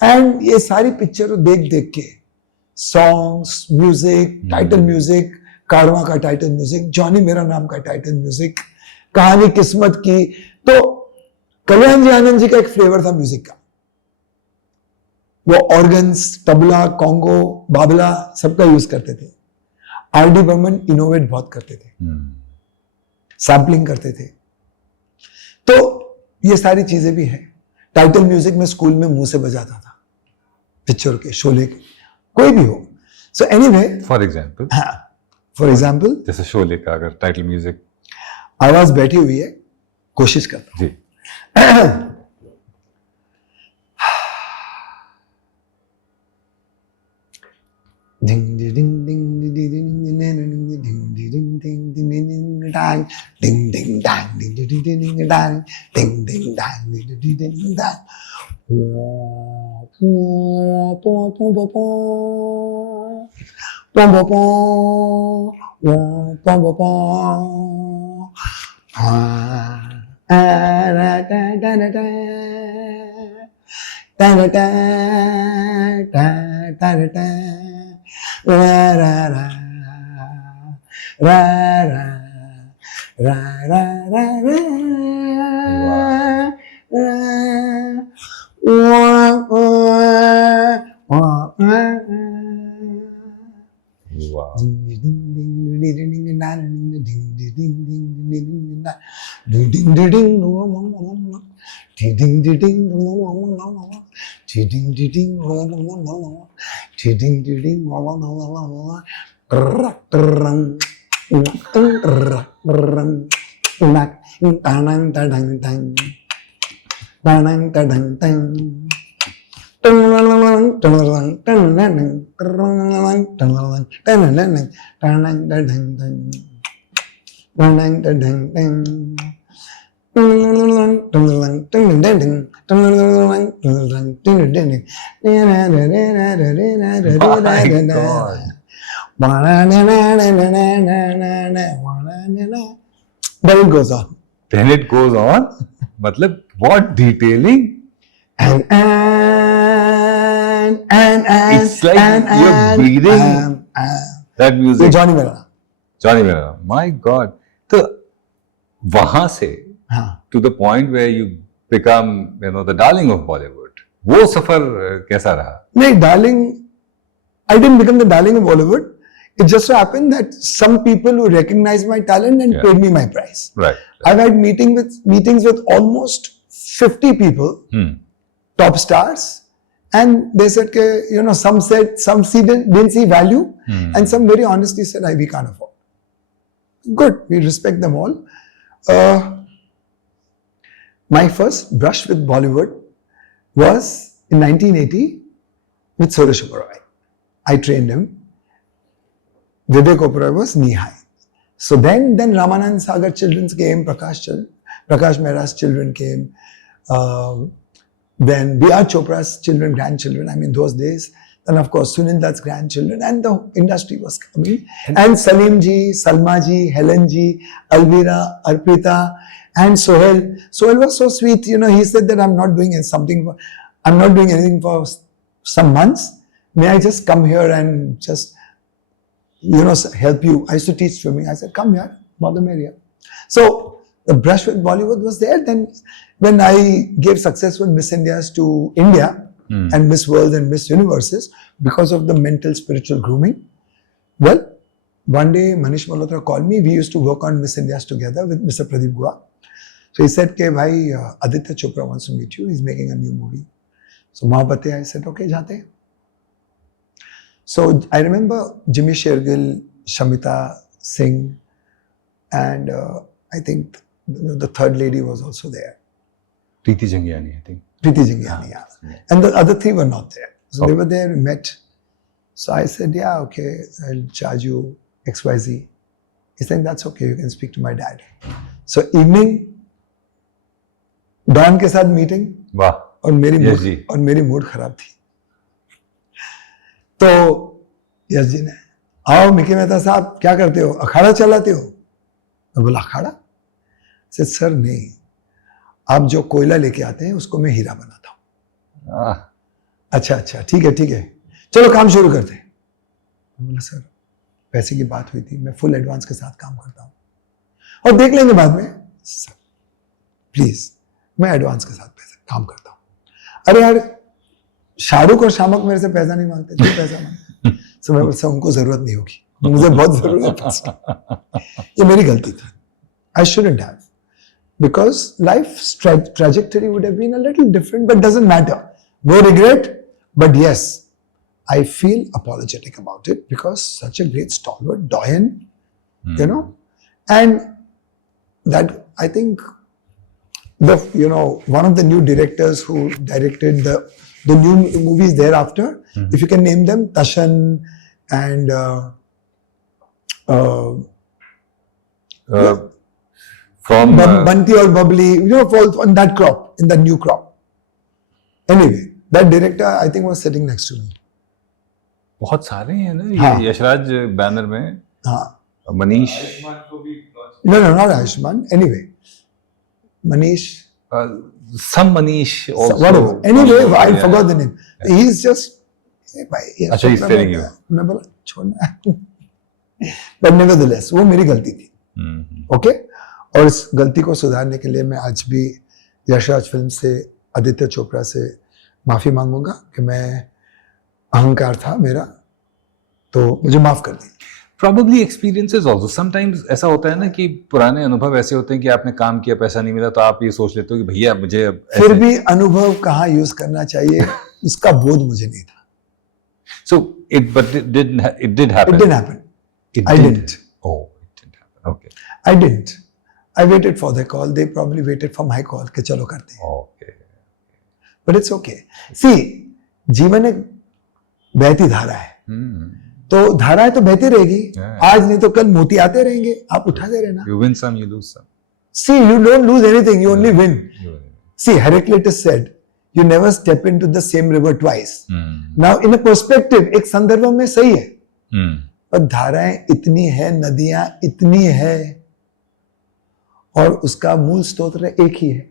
एंड ये सारी पिक्चर देख देख के, सॉन्ग्स, म्यूजिक, टाइटल म्यूजिक, कारवां का टाइटल म्यूजिक, जॉनी मेरा नाम का टाइटल म्यूजिक, कहानी किस्मत की। तो कल्याण जी आनंद जी का एक फ्लेवर था म्यूजिक का, वो ऑर्गन्स, तबला, कॉन्गो, बाबला सबका यूज करते थे। आर.डी. बर्मन इनोवेट बहुत करते थे, सैम्पलिंग करते थे। तो ये सारी चीजें भी है। टाइटल म्यूजिक में स्कूल में मुंह से बजाता था, पिक्चर के, शोले के, कोई भी हो। सो एनीवे, फॉर एग्जाम्पल, हाँ, फॉर एग्जाम्पल जैसे शोले का अगर टाइटल म्यूजिक, आवाज बैठी हुई है, कोशिश करता जी। Ding ding ding ding ding ding ding ding ding ding dang, ding ding dang, ding ding ding ding dang, ding ding dang, ding ding ding dang. Ra ra ra ra ra ra ra ra ra Then it goes on. Then it goes on. मतलब what detailing. And It's like you're breathing that music. ये Johnny मेरा, Johnny मेरा, my God. तो वहां से to the point where you become, you know, the darling of Bollywood. वो सफर कैसा रहा? नहीं, darling, I didn't become the darling of Bollywood. It just so happened that some people who recognized my talent and paid me my price. Right. I've had meetings with almost 50 people, top stars, and they said, you know, some said, some didn't see value, and some very honestly said, we can't afford. Good, we respect them all. My first brush with Bollywood was in 1980 with Suresh Oberoi. I trained him. Vivek Oberoi was knee high. So then Ramanand Sagar children came, Prakash Mehra's children came, then B.R. Chopra's children, grandchildren, I mean those days. Then of course Sunil Dutt's grandchildren, and the industry was coming. And Salim ji, Salma ji, Helen ji, Alvira, Arpita, and Sohail. Sohail was so sweet, you know, he said that I'm not doing anything for some months. May I just come here and just, you know, help you? I used to teach swimming. I said, come here, Mother Maria. So the brush with Bollywood was there. Then when I gave successful Miss Indias to India, and Miss Worlds and Miss Universes because of the mental spiritual grooming. Well, one day Manish Malhotra called me. We used to work on Miss Indias together with Mr. Pradeep Gua. So he said, "Ke bhai, Aditya Chopra wants to meet you. He's making a new movie." So Mohabbatein, I said, "Okay, जाते हैं." So I remember Jimmy Shergill, Shamita Singh, and I think the third lady was also there. Preeti Jangiani, I think. Preeti Jangiani, yeah. And the other three were not there. So they were there, we met. So I said, "Yeah, okay, I'll charge you XYZ. He said, "That's okay, you can speak to my dad." So evening, Don के साथ meeting वाह और मेरी mood खराब थी तो यश जी ने आओ मिकी मेहता साहब क्या करते हो अखाड़ा चलाते हो मैं बोला अखाड़ा से सर नहीं आप जो कोयला लेके आते हैं उसको मैं हीरा बनाता हूँ अच्छा ठीक है चलो काम शुरू करते हैं मैं बोला सर पैसे की बात हुई थी मैं फुल एडवांस के साथ काम करता हूँ और देख लेंगे बाद में सर प्लीज मैं एडवांस के साथ पैसे काम करता हूँ अरे यार शाहरुख और शामक मेरे से पैसा नहीं मांगते तू पैसा मांगते सो मैं बोलता उनको जरूरत नहीं होगी मुझे बहुत जरूरत है ये मेरी गलती थी I shouldn't have because life's trajectory would have been a little different but doesn't matter no regret but yes I feel apologetic about it because such a great stalwart doyen you know and that I think one of the new directors who directed the new movies thereafter if you can name them Tashan and from Bunty or Bubbly, fall on that crop, in that new crop. Anyway, that director I think was sitting next to me. बहुत सारे हैं ना ये Yashraj banner में Manish No, not Ayushmann. Anyway, Manish. Some Manish also. Whatever. Anyway, I forgot the name. He's just. अच्छा, he's telling you. मैं बोला छोड़ना. But nevertheless, वो मेरी गलती थी. Okay? और इस गलती को सुधारने के लिए मैं आज भी यशराज फिल्म से आदित्य चोपड़ा से माफी मांगूंगा कि मैं अहंकार था मेरा तो मुझे माफ कर दी Probably experiences also. Sometimes ऐसा होता है ना कि पुराने अनुभव ऐसे होते हैं कि आपने काम किया पैसा नहीं मिला तो आप ये सोच लेते हो कि भैया मुझे फिर भी अनुभव कहाँ यूज करना चाहिए उसका बोध मुझे नहीं था So it did happen. It didn't happen. I didn't. Oh, it didn't happen. Okay. I didn't. I waited for their call. They probably waited for my call कि चलो करते हैं. Okay. But it's okay. See, जीवन एक बहती धारा है. तो धाराएं तो बहती रहेगी. आज नहीं तो कल मोती आते रहेंगे. आप उठाते रहना. You win some, you lose some. See, you don't lose anything. You only win. See, Heraclitus said, you never step into the same river twice. Now, in a perspective, एक संदर्भ में सही है. पर धाराएं इतनी है, नदियां इतनी है, और उसका मूल स्तोत्र एक ही है.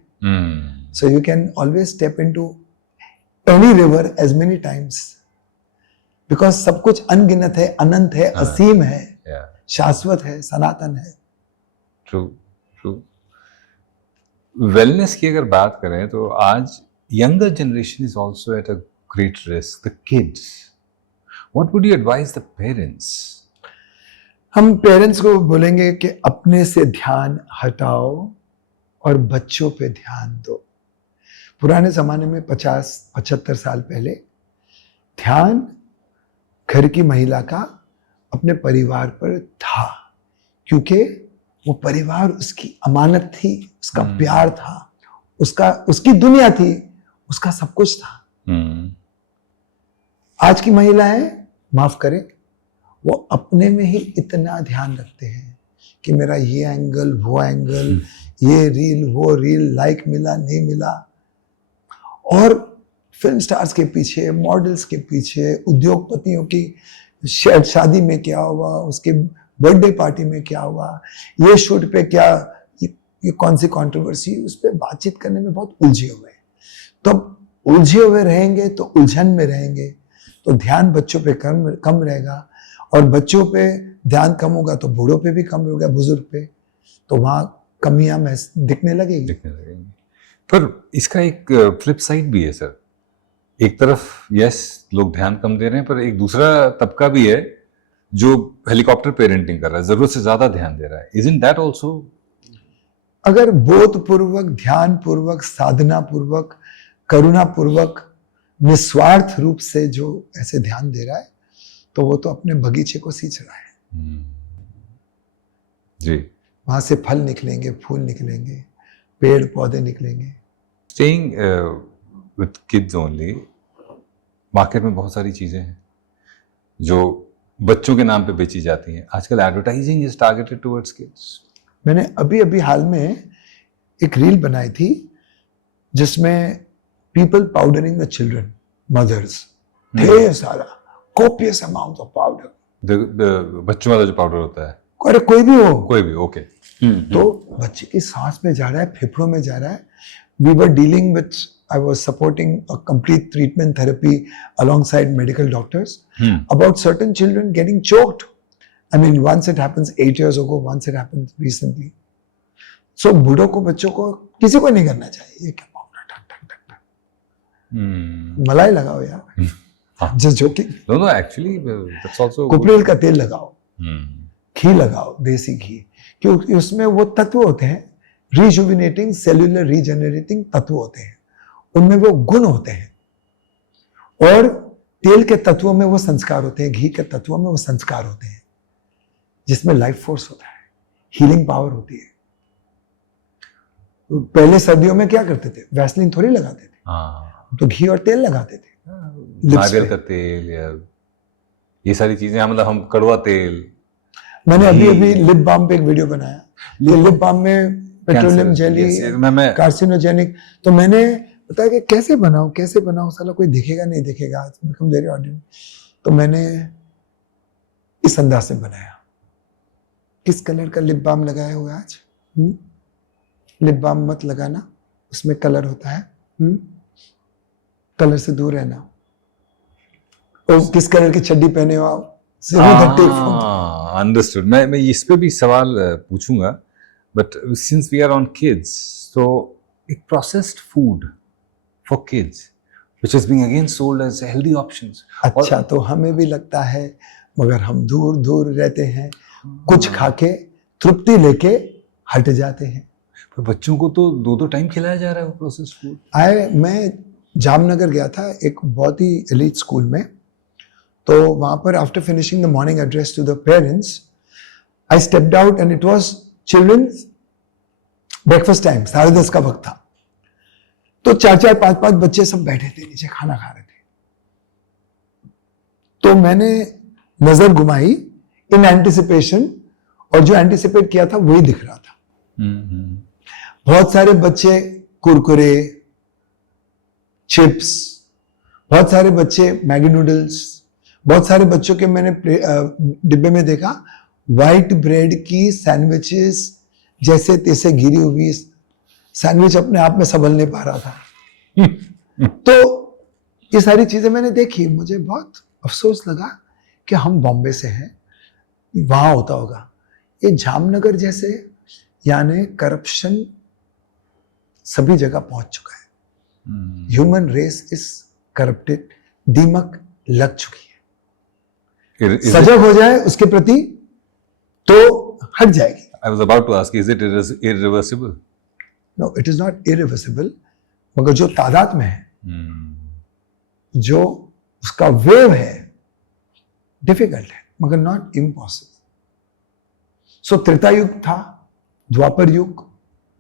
So you can always step into any river as many times. Because सब कुछ अनगिनत है, अनंत है, असीम है, शाश्वत है, सनातन है. True. Wellness की अगर बात करें तो आज younger generation is also at a great risk. The kids. What would you advise the parents? हम पेरेंट्स को बोलेंगे कि अपने से ध्यान हटाओ और बच्चों पे ध्यान दो. पुराने जमाने में 50-75 साल पहले ध्यान घर की महिला का अपने परिवार पर था क्योंकि वो परिवार उसकी अमानत थी, उसका प्यार था, उसकी दुनिया थी, उसका सब कुछ था. आज की महिलाएं माफ करें वो अपने में ही इतना ध्यान रखते हैं कि मेरा ये एंगल वो एंगल ये रील वो रील लाइक मिला नहीं मिला और फिल्म स्टार्स के पीछे मॉडल्स के पीछे उद्योगपतियों की शादी में क्या हुआ उसके बर्थडे पार्टी में क्या हुआ ये शूट पे क्या ये कौन सी कंट्रोवर्सी उस पर बातचीत करने में बहुत उलझे हुए हैं. तो उलझे हुए रहेंगे तो उलझन में रहेंगे तो ध्यान बच्चों पे कम रहेगा और बच्चों पे ध्यान कम होगा तो बूढ़ों पे भी कम होगा बुजुर्ग पे तो वहां कमियां दिखने लगेंगी. पर इसका एक फ्लिप साइड भी है सर. एक तरफ यस लोग ध्यान कम दे रहे हैं, पर एक दूसरा तबका भी है जो हेलीकॉप्टर पेरेंटिंग कर रहा है, जरूरत से ज्यादा ध्यान दे रहा है. Isn't that also? अगर बोधपूर्वक, ध्यान पूर्वक, साधना पूर्वक, करुणा पूर्वक, निस्वार्थ रूप से जो ऐसे ध्यान दे रहा है, तो वो तो अपने बगीचे को सींच रहा है. जी. वहां से फल निकलेंगे, फूल निकलेंगे, पेड़ पौधे निकलेंगे. Staying with kids only, market में बहुत सारी चीजें हैं जो बच्चों के नाम पे बेची जाती हैं. आजकल advertising is targeted towards kids. मैंने अभी अभी हाल में एक रील बनाई थी जिसमें पीपल पाउडरिंग द चिल्ड्रन, मदर्स, ढेर सारा कोपियस अमाउंट ऑफ पाउडर. बच्चों वाला जो पाउडर होता है, अरे कोई भी हो, कोई भी, ओके. तो बच्चे की सांस में जा रहा है, फेफड़ों में जा रहा है. We were dealing with, I was supporting a complete treatment therapy alongside medical doctors about certain children getting choked. I mean, once it happens 8 years ago, once it happened recently. So बूढ़ों को, बच्चों को, किसी को नहीं करना चाहिए. ये क्या पाउडर, ठक ठक ठक ठक. मलाई लगाओ यार. Just joking. No, actually, that's also. कुपरेल का तेल लगाओ, घी लगाओ, देसी घी, क्योंकि उसमें वो तत्व होते हैं, रिजुविनेटिंग, सेल्यूलर रीजनरेटिंग तत्व होते हैं, उनमें वो गुण होते हैं. और तेल के तत्वों में वो संस्कार होते हैं, घी के तत्वों में वो संस्कार होते हैं, जिसमें लाइफ फोर्स होता है, हीलिंग पावर होती है. पहले सर्दियों में क्या करते थे? वैसलीन थोड़ी लगाते थे, तो घी और तेल लगाते थे. नारियल का तेल या ये सारी चीजें, मतलब हम कड़वा तेल. मैंने अभी लिप बाम पे एक वीडियो बनाया. ये लिप बाम में पेट्रोलियम जेली कार्सिनोजेनिक, तो मैंने बताया कि कैसे बनाऊं, साला कोई देखेगा नहीं देखेगा, बिकम वेरी ऑर्डिनरी. तो मैंने इस अंदाज से बनाया. किस कलर का लिप बाम लगाया हुआ है आज? लिप बाम मत लगाना, उसमें कलर होता है. कलर से दूर रहना. और किस कलर की चड्डी पहने हो आप? अंडरस्टूड. मैं इस पे भी सवाल पूछूंगा, but since we are on kids, तो एक processed food for kids which is being again sold as healthy options. अच्छा, तो हमें भी लगता है, मगर हम दूर दूर रहते हैं, कुछ खाके तृप्ति लेके हट जाते हैं. पर बच्चों को तो 2-2 टाइम खिलाया जा रहा है वो प्रोसेस्ड फूड. मैं जामनगर गया था एक बहुत ही एलीट स्कूल में. तो वहां पर after finishing the morning address to the parents, I stepped out and it was children's breakfast time. 10:30 का वक्त था. तो 4-4, 5-5 बच्चे सब बैठे थे नीचे, खाना खा रहे थे. तो मैंने नजर घुमाई इन एंटिसिपेशन, और जो एंटिसिपेट किया था वही दिख रहा था. बहुत सारे बच्चे कुरकुरे, चिप्स, बहुत सारे बच्चे मैगी नूडल्स, बहुत सारे बच्चों के मैंने डिब्बे में देखा व्हाइट ब्रेड की सैंडविचेस, जैसे तैसे घिरी हुई सैंडविच अपने आप में संभल नहीं पा रहा था. तो ये सारी चीजें मैंने देखी. मुझे बहुत अफसोस लगा कि हम बॉम्बे से हैं, वहां होता होगा. ये जामनगर जैसे, यानी करप्शन सभी जगह पहुंच चुका है. Human race is corrupted. दीमक लग चुकी है. सजग हो जाए उसके प्रति तो हट जाएगी. I was about to ask, is it irreversible? No, it is not irreversible. मगर जो तादाद में है, जो उसका वेव है, डिफिकल्ट है, मगर नॉट इम्पॉसिबल. सो त्रेता युग था, द्वापर युग,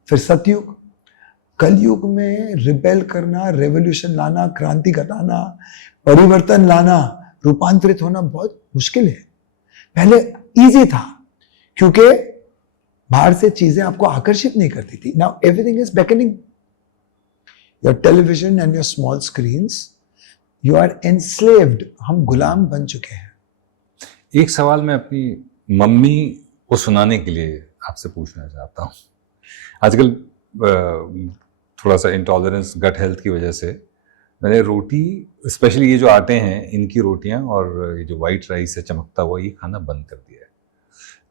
फिर सतयुग. कलयुग में रिबेल करना, रेवोल्यूशन लाना, क्रांति घटाना, परिवर्तन लाना, रूपांतरित होना बहुत मुश्किल है. पहले इजी था क्योंकि बाहर से चीजें आपको आकर्षित नहीं करती थी. Now everything is beckoning. Your television and your small screens, you are enslaved. हम गुलाम बन चुके हैं. एक सवाल मैं अपनी मम्मी को सुनाने के लिए आपसे पूछना चाहता हूँ. आजकल थोड़ा सा इंटॉलरेंस गट हेल्थ की वजह से मैंने रोटी, स्पेशली ये जो आटे हैं इनकी रोटियां और ये जो वाइट राइस है चमकता हुआ, ये खाना बंद कर दिया है.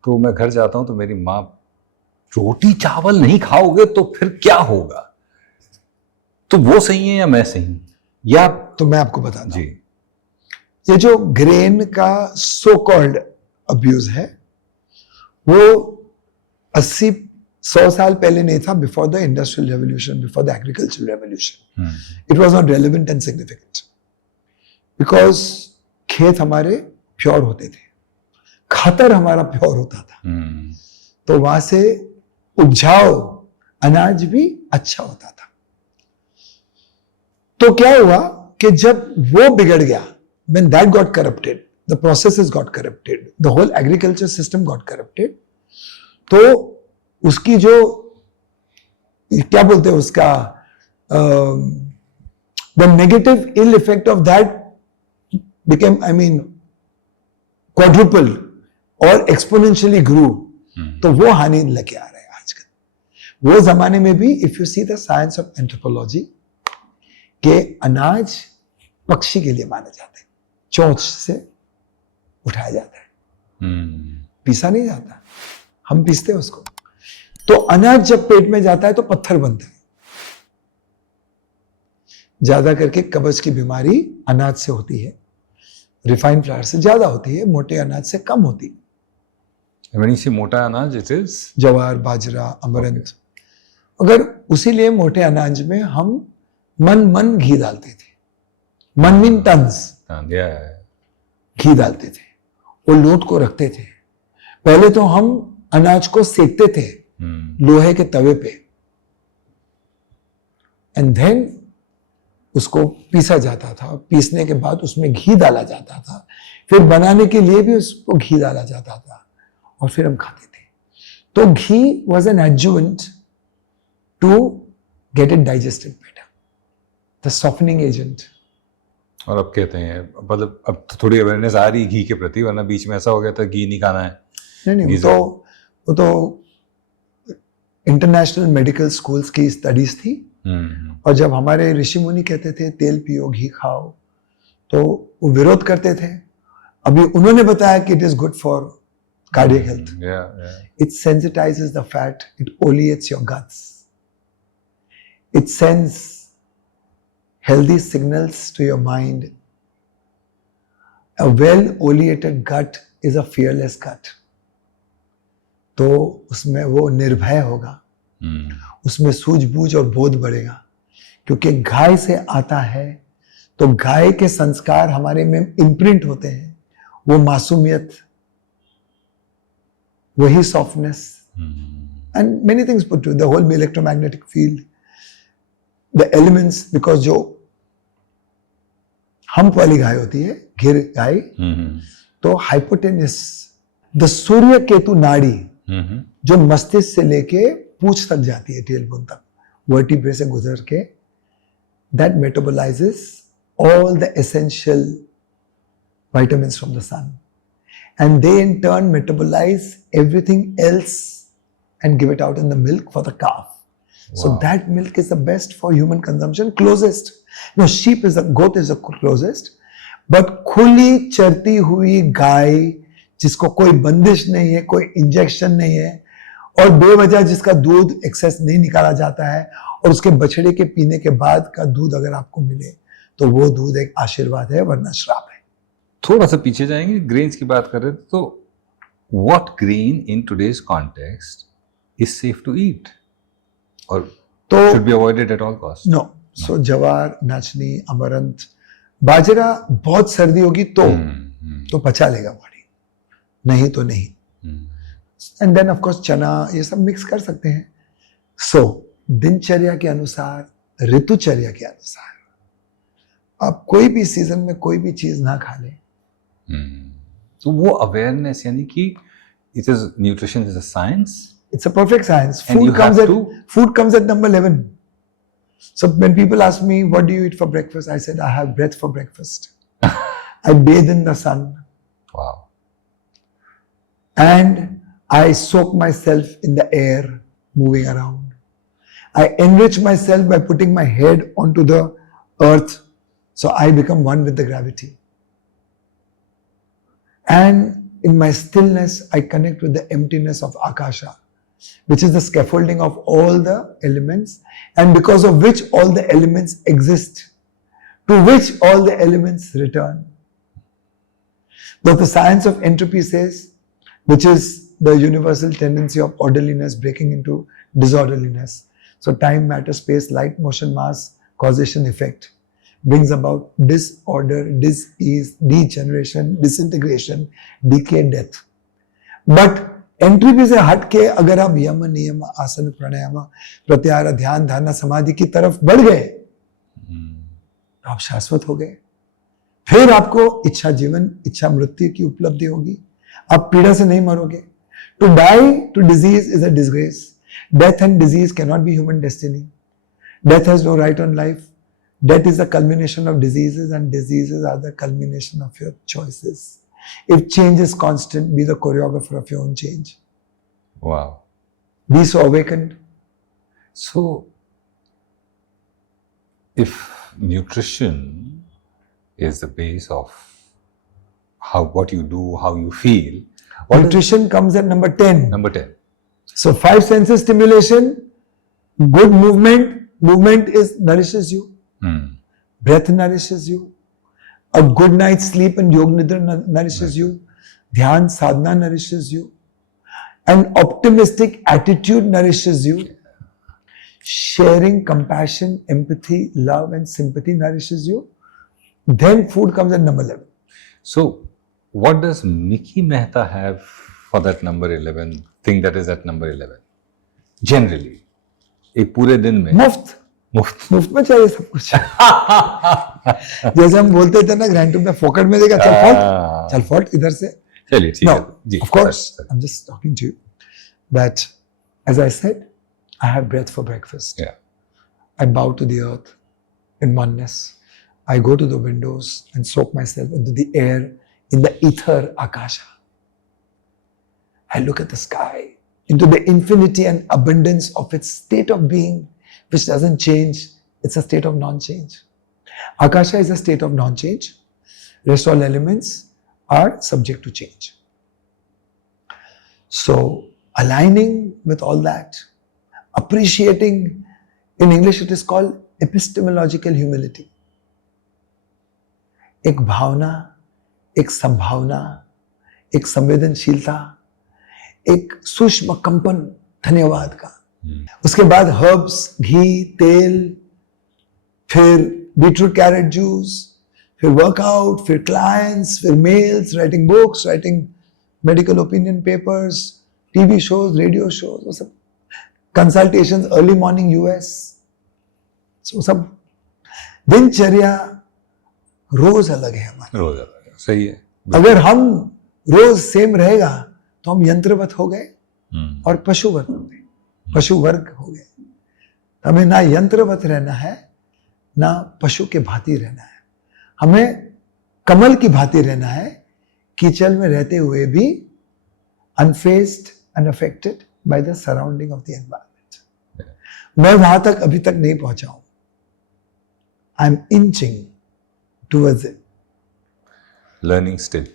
तो मैं घर जाता हूँ तो मेरी माँ, रोटी चावल नहीं खाओगे तो फिर क्या होगा? तो वो सही है या मैं सही? या तो मैं आपको बताता जी हूं, ये जो ग्रेन का सो कॉल्ड अब्यूज है वो 100 साल पहले नहीं था, before the industrial revolution, before the agricultural revolution it was not relevant and significant, because खेत हमारे प्योर होते थे, खातर हमारा प्योर होता था, तो वहां से उपजाऊ अनाज भी अच्छा होता था। तो क्या हुआ कि जब वो बिगड़ गया, when that got corrupted, the processes got corrupted, the whole agriculture system got corrupted, तो उसकी जो क्या बोलते हैं उसका the negative ill effect of that became, I mean, quadruple or exponentially grew. तो वो हानि लेके आ रहा है आजकल। वो जमाने में भी if you see the science of anthropology के अनाज पक्षी के लिए माना जाता है, चोंच से उठाया जाता है, पीसा नहीं जाता, हम पीसते हैं उसको। तो अनाज जब पेट में जाता है तो पत्थर बनता है। ज्यादा करके कब्ज की बीमारी अनाज से होती है, रिफाइंड फ्लावर से ज्यादा होती है, मोटे अनाज से कम होती है। When you say मोटा अनाज, it is जवार, बाजरा, अमरंथ। अगर उसी लिए मोटे अनाज में हम मन घी डालते थे, मन मीन टन्स घी डालते थे, वो लोट को रखते थे। पहले तो हम अनाज को सेकते थे लोहे के तवे पे, एंड देन उसको पीसा जाता था। पीसने के बाद उसमें घी डाला जाता था, फिर बनाने के लिए भी उसको घी डाला जाता था, और फिर हम खाते थे। तो ghee was an adjuvant to get it digested better, the softening agent. और अब कहते हैं, मतलब अब तो थोड़ी अवेयरनेस आ रही घी के प्रति, वरना बीच में ऐसा हो गया था घी नहीं खाना है। नहीं, वो तो इंटरनेशनल मेडिकल स्कूल्स की स्टडीज थी, और जब हमारे ऋषि मुनि कहते थे तेल पियो, घी खाओ, तो वो विरोध करते थे। अभी उन्होंने बताया कि it is good for cardiac health. It sensitizes the fat, it oleates your guts, it sends healthy signals to your mind. A well oleated gut is a fearless gut. तो उसमें वो निर्भय होगा, उसमें सूझबूझ और बोध बढ़ेगा, क्योंकि गाय से आता है, तो गाय के संस्कार हमारे में इम्प्रिंट होते हैं, वो मासूमियत, वही softness, and many things put to the whole electromagnetic field, the elements, because जो हम्प वाली गाय होती है, घिर गाय, तो हाइपोटेनस, द सूर्य केतु नाड़ी जो मस्तिष्क से लेके पूंछ तक जाती है, टेलबोन तक, वर्टिब्रे से गुजर के, that metabolises all the essential vitamins from the sun, and they in turn metabolize everything else and give it out in the milk for the calf. So that milk is the best for human consumption, closest. No, goat is the closest, but खुली चरती हुई गाय जिसको कोई बंदिश नहीं है, कोई injection नहीं है, और बेवजह जिसका दूध एक्सेस नहीं निकाला जाता है, और उसके बछड़े के पीने के बाद का दूध अगर आपको मिले तो वो दूध एक आशीर्वाद है, वरना श्राप है। थोड़ा सा पीछे जाएंगे, ग्रेन्स की बात कर रहे थे, तो what grain in today's context is safe to eat और तो should be avoided at all cost? No, so jowar, nachni, amaranth, बाजरा बहुत सर्दी होगी तो पचा लेगा बॉडी, नहीं तो नहीं। एंड देन ऑफ कोर्स चना, ये सब मिक्स कर सकते हैं। सो दिनचर्या के अनुसार, ऋतुचर्या के अनुसार आप कोई भी सीजन में कोई भी चीज ना खा लें। तो वो अवेयरनेस, यानी कि it is nutrition is a science, it's a perfect science. And you food comes at number 11. So when people ask me what do you eat for breakfast, I said I have breath for breakfast. I bathe in the sun. Wow. And I soak myself in the air, moving around. I enrich myself by putting my head onto the earth, so I become one with the gravity. And in my stillness, I connect with the emptiness of Akasha, which is the scaffolding of all the elements, and because of which all the elements exist to which all the elements return. But the science of entropy says, which is the universal tendency of orderliness breaking into disorderliness. So time, matter, space, light, motion, mass, causation, effect brings about disorder, dis-ease, degeneration, disintegration, decay, death. But entropy से हट के अगर आप यम नियम आसन प्राणायाम प्रत्याहार ध्यान धारणा समाधि की तरफ बढ़ गए तो आप शाश्वत हो गए। फिर आपको इच्छा जीवन, इच्छा मृत्यु की उपलब्धि होगी। आप पीड़ा से नहीं मरोगे। To die to disease is a disgrace. Death and disease cannot be human destiny. Death has no right on life. Death is the culmination of diseases and diseases are the culmination of your choices. If change is constant, be the choreographer of your own change. Wow. Be so awakened. So, if nutrition is the base of what you do, how you feel, Nutrition comes at number 10. Number 10. So 5 senses stimulation, good movement. Movement nourishes you. Breath nourishes you. A good night's sleep and Yog Nidra nourishes you. Dhyan sadhana nourishes you. An optimistic attitude nourishes you. Sharing, compassion, empathy, love and sympathy nourishes you. Then food comes at number 11. So, what does Mickey Mehta have for that number 11 thing that is at number 11? Generally, एक पूरे दिन में मुफ्त में चाहिए सब कुछ। जैसे हम बोलते थे ना ग्रैंड में फोकट में देगा, चल फॉल्ट इधर से। चलिए ठीक है जी। Of course, I'm just talking to you that as I said, I have breath for breakfast. Yeah. I bow to the earth in oneness. I go to the windows and soak myself into the air, in the ether, Akasha. I look at the sky, into the infinity and abundance of its state of being, which doesn't change. It's a state of non-change. Akasha is a state of non-change. Rest all elements are subject to change. So, aligning with all that, appreciating, in English it is called epistemological humility. एक भावना, एक संभावना, एक संवेदनशीलता, एक सूक्ष्म कंपन धन्यवाद का। उसके बाद हर्ब्स, घी, तेल, फिर बीटरूट कैरेट जूस, फिर वर्कआउट, फिर क्लाइंट्स, फिर mails, writing books, writing medical opinion papers, TV shows, radio shows, वो सब कंसल्टेशंस, अर्ली मॉर्निंग यूएस, वो सब दिनचर्या रोज अलग है हमारी। रोज अलग है, सही है। अगर हम रोज सेम रहेगा तो हम यंत्रवत हो गए और पशुवत हो गए, पशु वर्ग हो गए। हमें ना यंत्रवत रहना है, ना पशु के भांति रहना है। हमें कमल की भांति रहना है, कीचड़ में रहते हुए भी unfazed, unaffected by the surrounding of the environment. मैं वहां तक अभी तक नहीं पहुंचा हूं। I am inching towards it, learning still,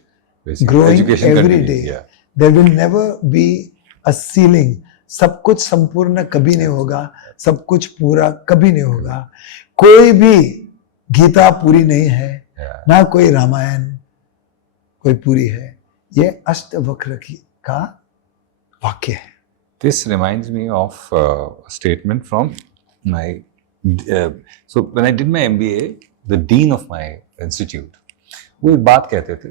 growing education every day. There will never be a ceiling. सब कुछ संपूर्ण कभी नहीं होगा, सब कुछ पूरा कभी नहीं होगा। कोई भी गीता पूरी नहीं है, ना कोई रामायण कोई पूरी है। ये अष्टवक्र का वाक्य है। This reminds me of a statement from my so when I did my MBA, the dean of my institute, वो एक बात कहते थे,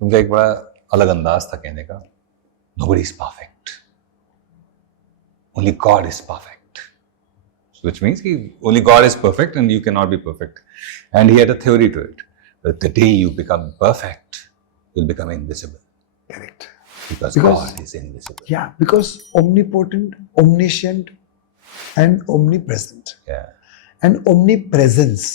उनका एक बड़ा अलग अंदाज था कहने का, nobody is perfect, only God is perfect, which means only God is perfect and you cannot be perfect. And he had a theory to it, that the day you become perfect, you'll become invisible. Correct. Because God is invisible. Yeah, because omnipotent, omniscient and omnipresent. Yeah. And omnipresence.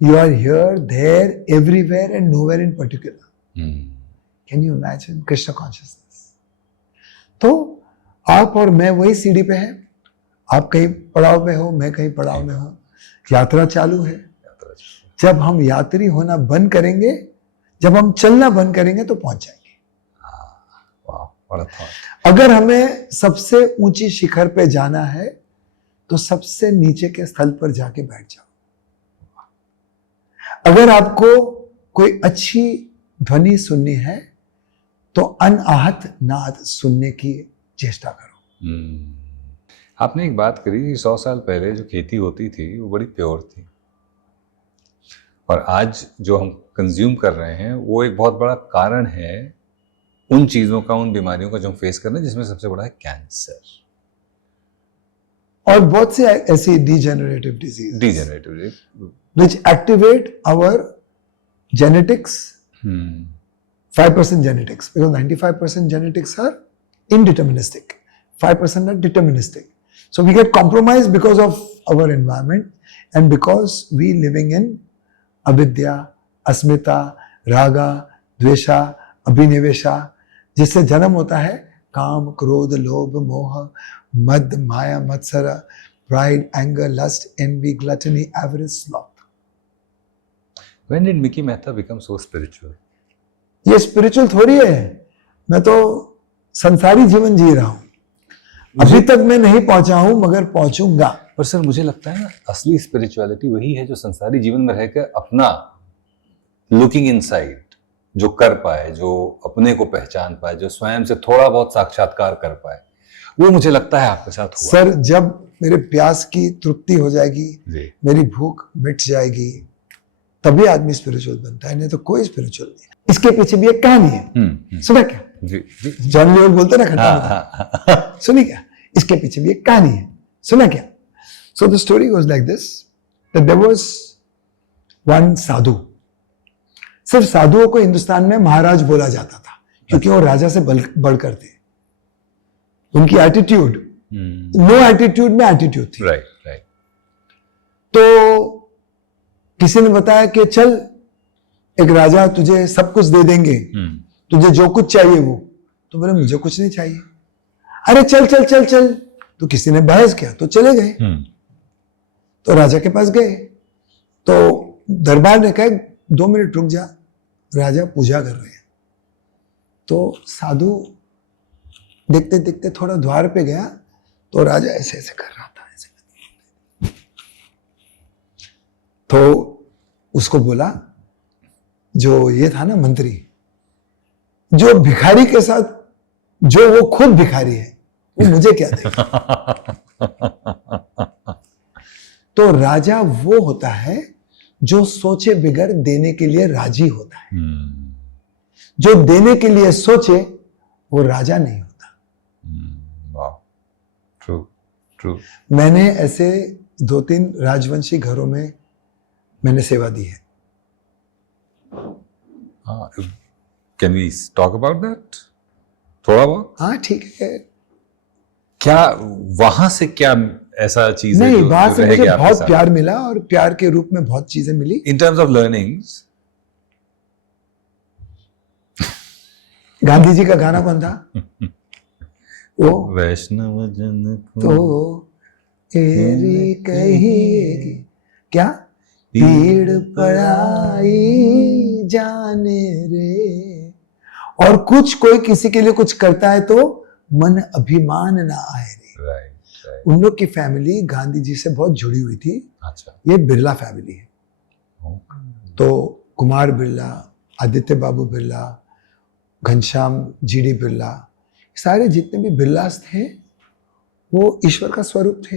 You are here, there, everywhere and nowhere in particular. Can you imagine Krishna consciousness? तो आप और मैं वही सीढ़ी पे हैं। आप कहीं पड़ाव में हो, मैं कहीं पड़ाव में हूँ। यात्रा चालू है। जब हम यात्री होना बंद करेंगे, जब हम चलना बंद करेंगे तो पहुंच जाएंगे। अगर हमें सबसे ऊंची शिखर पे जाना है तो सबसे नीचे के स्थल पर जाके बैठ जाओ। अगर आपको कोई अच्छी ध्वनि सुननी है तो अनाहत नाद सुनने की चेष्टा करो। आपने एक बात करी कि 100 साल पहले जो खेती होती थी वो बड़ी प्योर थी, और आज जो हम कंज्यूम कर रहे हैं वो एक बहुत बड़ा कारण है उन चीजों का, उन बीमारियों का जो हम फेस कर रहे हैं, जिसमें सबसे बड़ा है कैंसर और बहुत से ऐसी degenerative disease which activate our genetics, 5% genetics, because 95% genetics are indeterministic, 5% are deterministic. So we get compromised because of our environment and because we living in avidya, asmita, raga, dvesha, abhinivesha, जिससे जन्म होता है काम, क्रोध, लोभ, मोह, मद, माया, मत्सर, pride, anger, lust, envy, gluttony, avarice, sloth. When did Mickey Mehta become so spiritual? ये स्पिरिचुअल थोड़ी है, मैं तो संसारी जीवन जी रहा हूं। अभी तक मैं नहीं पहुंचा हूं मगर पहुंचूंगा। पर सर मुझे लगता है ना, असली स्पिरिचुअलिटी वही है जो संसारी जीवन में रहकर अपना लुकिंग इनसाइड जो कर पाए, जो अपने को पहचान पाए, जो स्वयं से थोड़ा बहुत साक्षात्कार कर पाए, वो मुझे लगता है आपके साथ हुआ। सर जब मेरे प्यास की तृप्ति हो जाएगी, मेरी भूख मिट जाएगी, तभी आदमी स्पिरिचुअल बनता है, नहीं तो कोई स्पिरिचुअल नहीं। इसके पीछे भी एक कहानी है, सुना क्या? जॉन लियोल बोलते ना खट्टा, सुनी क्या? इसके पीछे भी एक कहानी है, सुना क्या? So the story goes like this, that there was one sadhu. सिर्फ साधुओं को हिंदुस्तान में महाराज बोला जाता था क्योंकि वो राजा से बढ़कर थे। उनकी एटीट्यूड, नो एटीट्यूड में एटीट्यूड थी। राइट। तो किसी ने बताया कि चल एक राजा तुझे सब कुछ दे देंगे, तुझे जो कुछ चाहिए वो। तो बोले मुझे कुछ नहीं चाहिए। अरे चल चल चल चल। तो किसी ने बहस किया तो चले गए। तो राजा के पास गए तो दरबार ने कहा 2 मिनट रुक जा, राजा पूजा कर रहे हैं। तो साधु देखते देखते थोड़ा द्वार पे गया तो राजा ऐसे ऐसे कर रहा था, ऐसे। तो उसको बोला, जो ये था ना मंत्री, जो भिखारी के साथ, जो वो खुद भिखारी है, वो मुझे क्या देगा? तो राजा वो होता है जो सोचे बिगर देने के लिए राजी होता है। जो देने के लिए सोचे वो राजा नहीं होता। ट्रू। मैंने ऐसे 2-3 राजवंशी घरों में मैंने सेवा दी है। Can we talk about that थोड़ा बहुत? हाँ ठीक है। क्या वहां से क्या ऐसा चीज है नहीं, जो वहां से रह मुझे गया आपके बहुत साथ? प्यार मिला और प्यार के रूप में बहुत चीजें मिली। In terms of learnings, Gandhi ji का गाना कौन था? वो वैष्णव जन को तो तेरी कहिएगी क्या पीड़ पड़ाई जाने रे। और कुछ कोई किसी के लिए कुछ करता है तो मन अभिमान ना आए रे। राइट। उन लोग की फैमिली गांधी जी से बहुत जुड़ी हुई थी। अच्छा। ये बिरला फैमिली है। तो कुमार बिरला, आदित्य बाबू बिरला, घनश्याम जीडी बिरला, सारे जितने भी बिरलास थे वो ईश्वर का स्वरूप थे।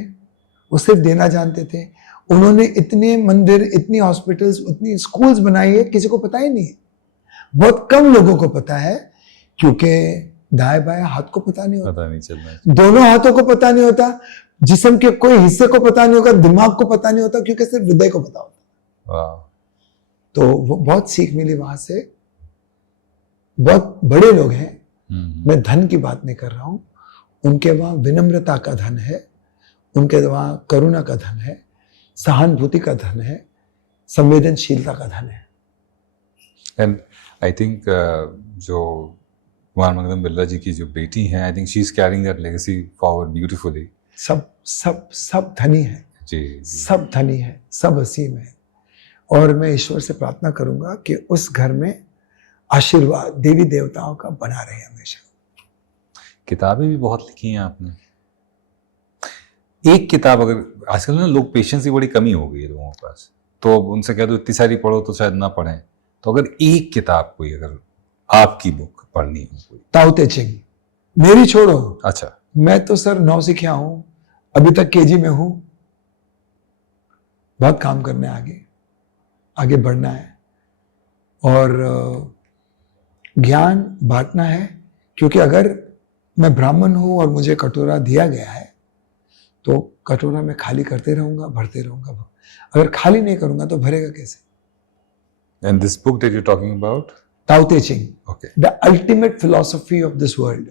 वो सिर्फ देना जानते थे। उन्होंने इतने मंदिर, इतनी हॉस्पिटल्स, इतनी स्कूल्स बनाई है, किसी को पता ही नहीं है। बहुत कम लोगों को पता है क्योंकि दाएं बाएं हाथ को पता नहीं होता, पता नहीं चलना, दोनों हाथों को पता नहीं होता, जिस्म के कोई हिस्से को पता नहीं होगा, दिमाग को पता नहीं होता, क्योंकि सिर्फ हृदय को पता होता। तो वो बहुत सीख मिली वहां से। बहुत बड़े लोग हैं, मैं धन की बात नहीं कर रहा हूं। उनके वहां विनम्रता का धन है, उनके वहां करुणा का धन है, सहानुभूति का धन है, संवेदनशीलता का धन है। एंड आई थिंक जो कुमार मंगलम बिरला जी की जो बेटी हैं, I think she is carrying that legacy forward beautifully. सब धनी है जी, सब धनी है, सब असीम है। और मैं ईश्वर से प्रार्थना करूंगा कि उस घर में आशीर्वाद देवी देवताओं का बना रहे हमेशा। किताबें भी बहुत लिखी हैं आपने। एक किताब, अगर आजकल ना लोग पेशेंस की बड़ी कमी हो गई है लोगों के पास, तो उनसे कह दो इतनी सारी पढ़ो तो शायद ना पढ़ें, तो अगर एक किताब कोई, अगर आपकी बुक पढ़नी हो कोई। ताओ ते चिंग, मेरी छोड़ो, अच्छा, मैं तो सर नौसिखिया हूं, अभी तक केजी में हूं, बहुत काम करना है, आगे आगे बढ़ना है और ज्ञान बांटना है, क्योंकि अगर मैं ब्राह्मण हूं और मुझे कटोरा दिया गया है तो कटोरा मैं खाली करते रहूंगा, भरते रहूंगा। अगर खाली नहीं करूंगा तो भरेगा कैसे? and this book that you're talking about? Tao Te Ching, Okay. the ultimate philosophy of this world.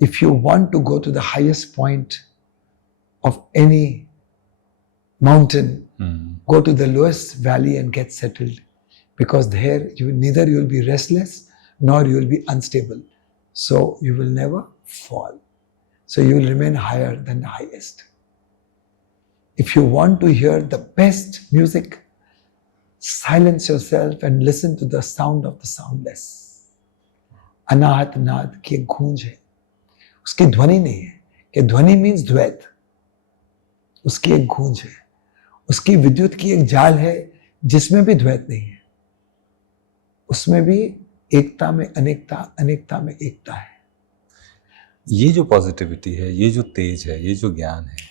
If you want to go to the highest point of any mountain, go to the lowest valley and get settled, because there neither you will be restless nor you will be unstable, so you will never fall, so you will remain higher than the highest. If you want to hear the best music, silence yourself and listen to the sound of the soundless. अनाहत नाद की एक गूंज है, उसकी ध्वनि नहीं है, कि ध्वनि मीन्स द्वैत, उसकी एक गूंज है, उसकी विद्युत की एक जाल है जिसमें भी द्वैत नहीं है, उसमें भी एकता में अनेकता, अनेकता में एकता है। ये जो पॉजिटिविटी है, ये जो तेज है, ये जो ज्ञान है,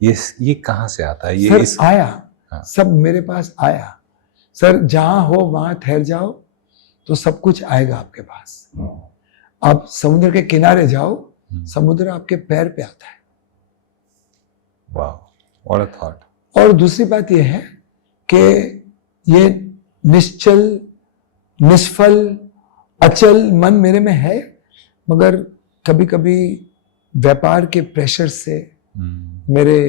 ये कहाँ से आता है? ये सर आया, हाँ। सब मेरे पास आया सर, जहां हो वहां ठहर जाओ तो सब कुछ आएगा आपके पास। आप समुद्र के किनारे जाओ, समुद्र आपके पैर पे आता है। वाह, व्हाट अ थॉट। और दूसरी बात यह है कि ये निश्चल, निष्फल, अचल मन मेरे में है, मगर कभी कभी व्यापार के प्रेशर से, मेरे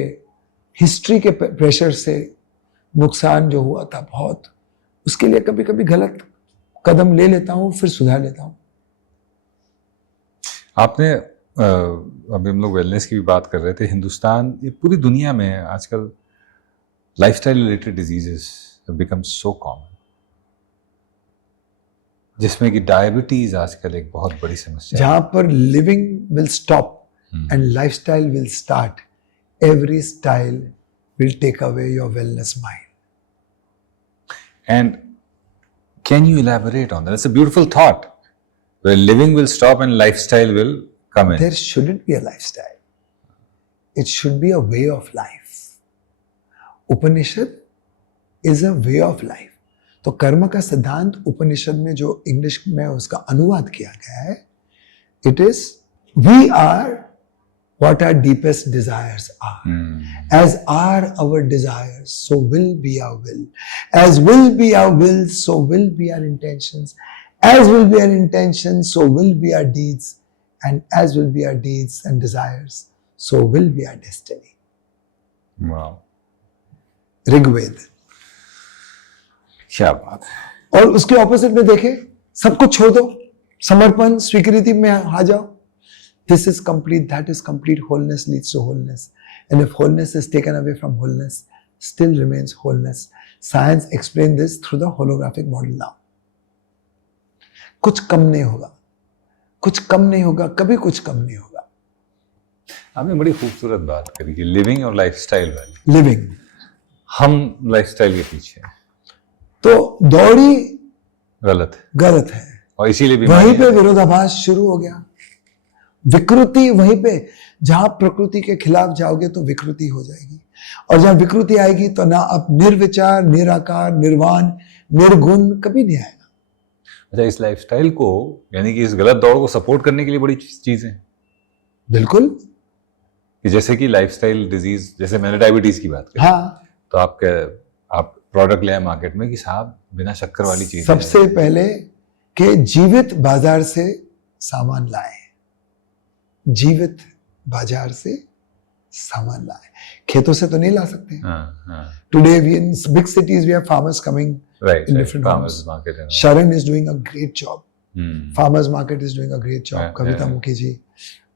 हिस्ट्री के प्रेशर से नुकसान जो हुआ था बहुत, उसके लिए कभी कभी गलत कदम ले लेता हूं, फिर सुधार लेता हूं। आपने अभी हम लोग वेलनेस की भी बात कर रहे थे। हिंदुस्तान, ये पूरी दुनिया में आजकल lifestyle related diseases have become so common, जिसमें कि डायबिटीज आजकल एक बहुत बड़ी समस्या है। जहां पर living will stop and lifestyle will start, every style will take away your wellness mind. And can you elaborate on that? It's a beautiful thought, where living will stop and lifestyle will come in. There shouldn't be a lifestyle. It should be a way of life. Upanishad is a way of life. तो कर्म का सिद्धांत उपनिषद में जो English में उसका अनुवाद किया गया है, it is we are what our deepest desires are. As are our desires, so will be our will. As will be our will, so will be our intentions. As will be our intentions, so will be our deeds. And as will be our deeds and desires, so will be our destiny. Wow. Rigveda. क्या बात है। और उसके opposite में देखें, सब कुछ छोड़ दो, समर्पण स्वीकृति में आ जाओ। This is complete, that is complete. Wholeness leads to wholeness. And if wholeness is taken away from wholeness, still remains wholeness. Science explains this through the holographic model now. कुछ कम नहीं होगा, कुछ कम नहीं होगा, कभी कुछ कम नहीं होगा। आपने बड़ी खूबसूरत बात करी कि लिविंग और लाइफस्टाइल वाली। लिविंग, हम लाइफस्टाइल के पीछे हैं, तो दौड़ी गलत है, और इसीलिए भी वहीं पे विरोधाभास शुरू हो गया। विकृति वहीं पे, जहां प्रकृति के खिलाफ जाओगे तो विकृति हो जाएगी, और जहां विकृति आएगी तो ना आप निर्विचार, निराकार, निर्वाण, निर्गुण कभी नहीं आएगा। अच्छा, इस लाइफस्टाइल को, यानी कि इस गलत दौड़ को सपोर्ट करने के लिए बड़ी चीजें, बिल्कुल, कि जैसे कि लाइफस्टाइल डिजीज, जैसे मैंने डायबिटीज की बात करी, हाँ, तो आप प्रोडक्ट ले आए मार्केट में कि साहब बिना शक्कर वाली चीज। सबसे पहले कि जीवित बाजार से सामान लाए, जीवित बाजार से सामान लाए, खेतों से तो नहीं ला सकते। Today we in big cities we have farmers coming in different farmers market. Sharan is doing a great job. Farmers market is doing a great job. Kavita Mukherjee,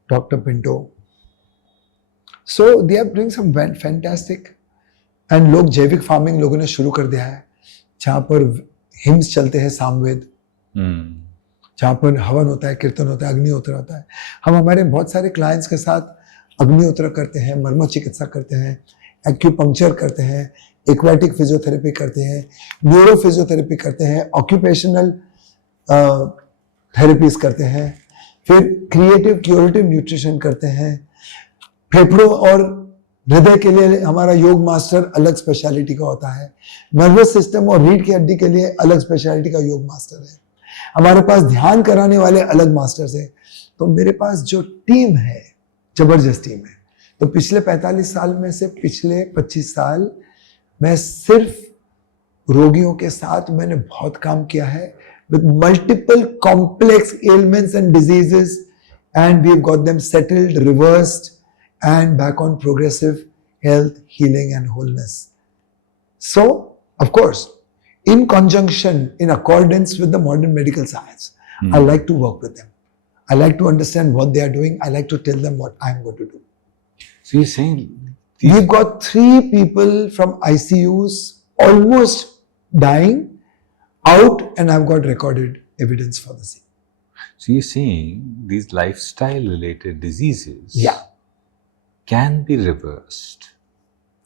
Dr. Pinto. So they are doing some fantastic. And लोग जैविक farming लोगों ने शुरू कर दिया है, जहाँ पर हिम्स चलते हैं, सामवेद, जहाँ पर हवन होता है, कीर्तन होता है, अग्निहोत्र होता है। हम हमारे बहुत सारे क्लाइंट्स के साथ अग्निहोत्र करते हैं, मर्म चिकित्सा करते हैं, एक्यूपंक्चर करते हैं, एक्वाटिक फिजियोथेरेपी करते हैं, न्यूरो फिजियोथेरेपी करते हैं, ऑक्यूपेशनल थेरेपीज करते हैं, फिर क्रिएटिव क्यूरेटिव न्यूट्रिशन करते हैं, फेफड़ों और हृदय के लिए हमारा योग मास्टर अलग स्पेशलिटी का होता है, नर्वस सिस्टम और रीढ़ की हड्डी के लिए अलग स्पेशलिटी का योग मास्टर है, हमारे पास ध्यान कराने वाले अलग मास्टर्स हैं। तो मेरे पास जो टीम है, जबरदस्त टीम है। तो पिछले 45 साल में से पिछले 25 साल मैं सिर्फ रोगियों के साथ मैंने बहुत काम किया है, with multiple complex ailments and diseases, and we've got them settled, reversed, and back on progressive health, healing, and wholeness. So, of course, in conjunction, in accordance with the modern medical science, I like to work with them. I like to understand what they are doing. I like to tell them what I'm going to do. So you're saying We've got 3 people from ICUs almost dying out, and I've got recorded evidence for the same. So you're saying these lifestyle-related diseases Yeah. can be reversed.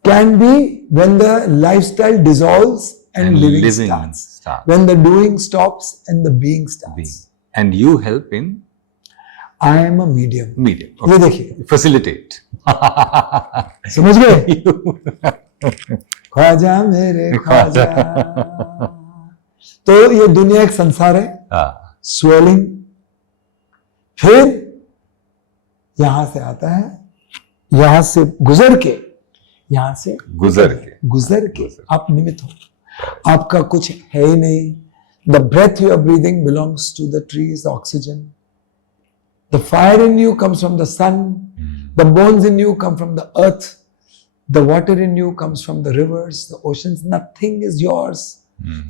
Can be when the lifestyle dissolves and living starts. When the doing stops and the being starts. And you help in I am a medium. medium. ये देखिए, Facilitate. समझ गए? ख्वाजा मेरे ख्वाजा। तो ये दुनिया एक संसार है, हाँ, स्वेलिंग, फिर यहां से आता है, यहां से गुजर के, यहां से गुजर के आप निमित्त हो, आपका कुछ है ही नहीं। The breath you are breathing belongs to the trees, oxygen. The fire in you comes from the sun, the bones in you come from the earth, the water in you comes from the rivers, the oceans. Nothing is yours,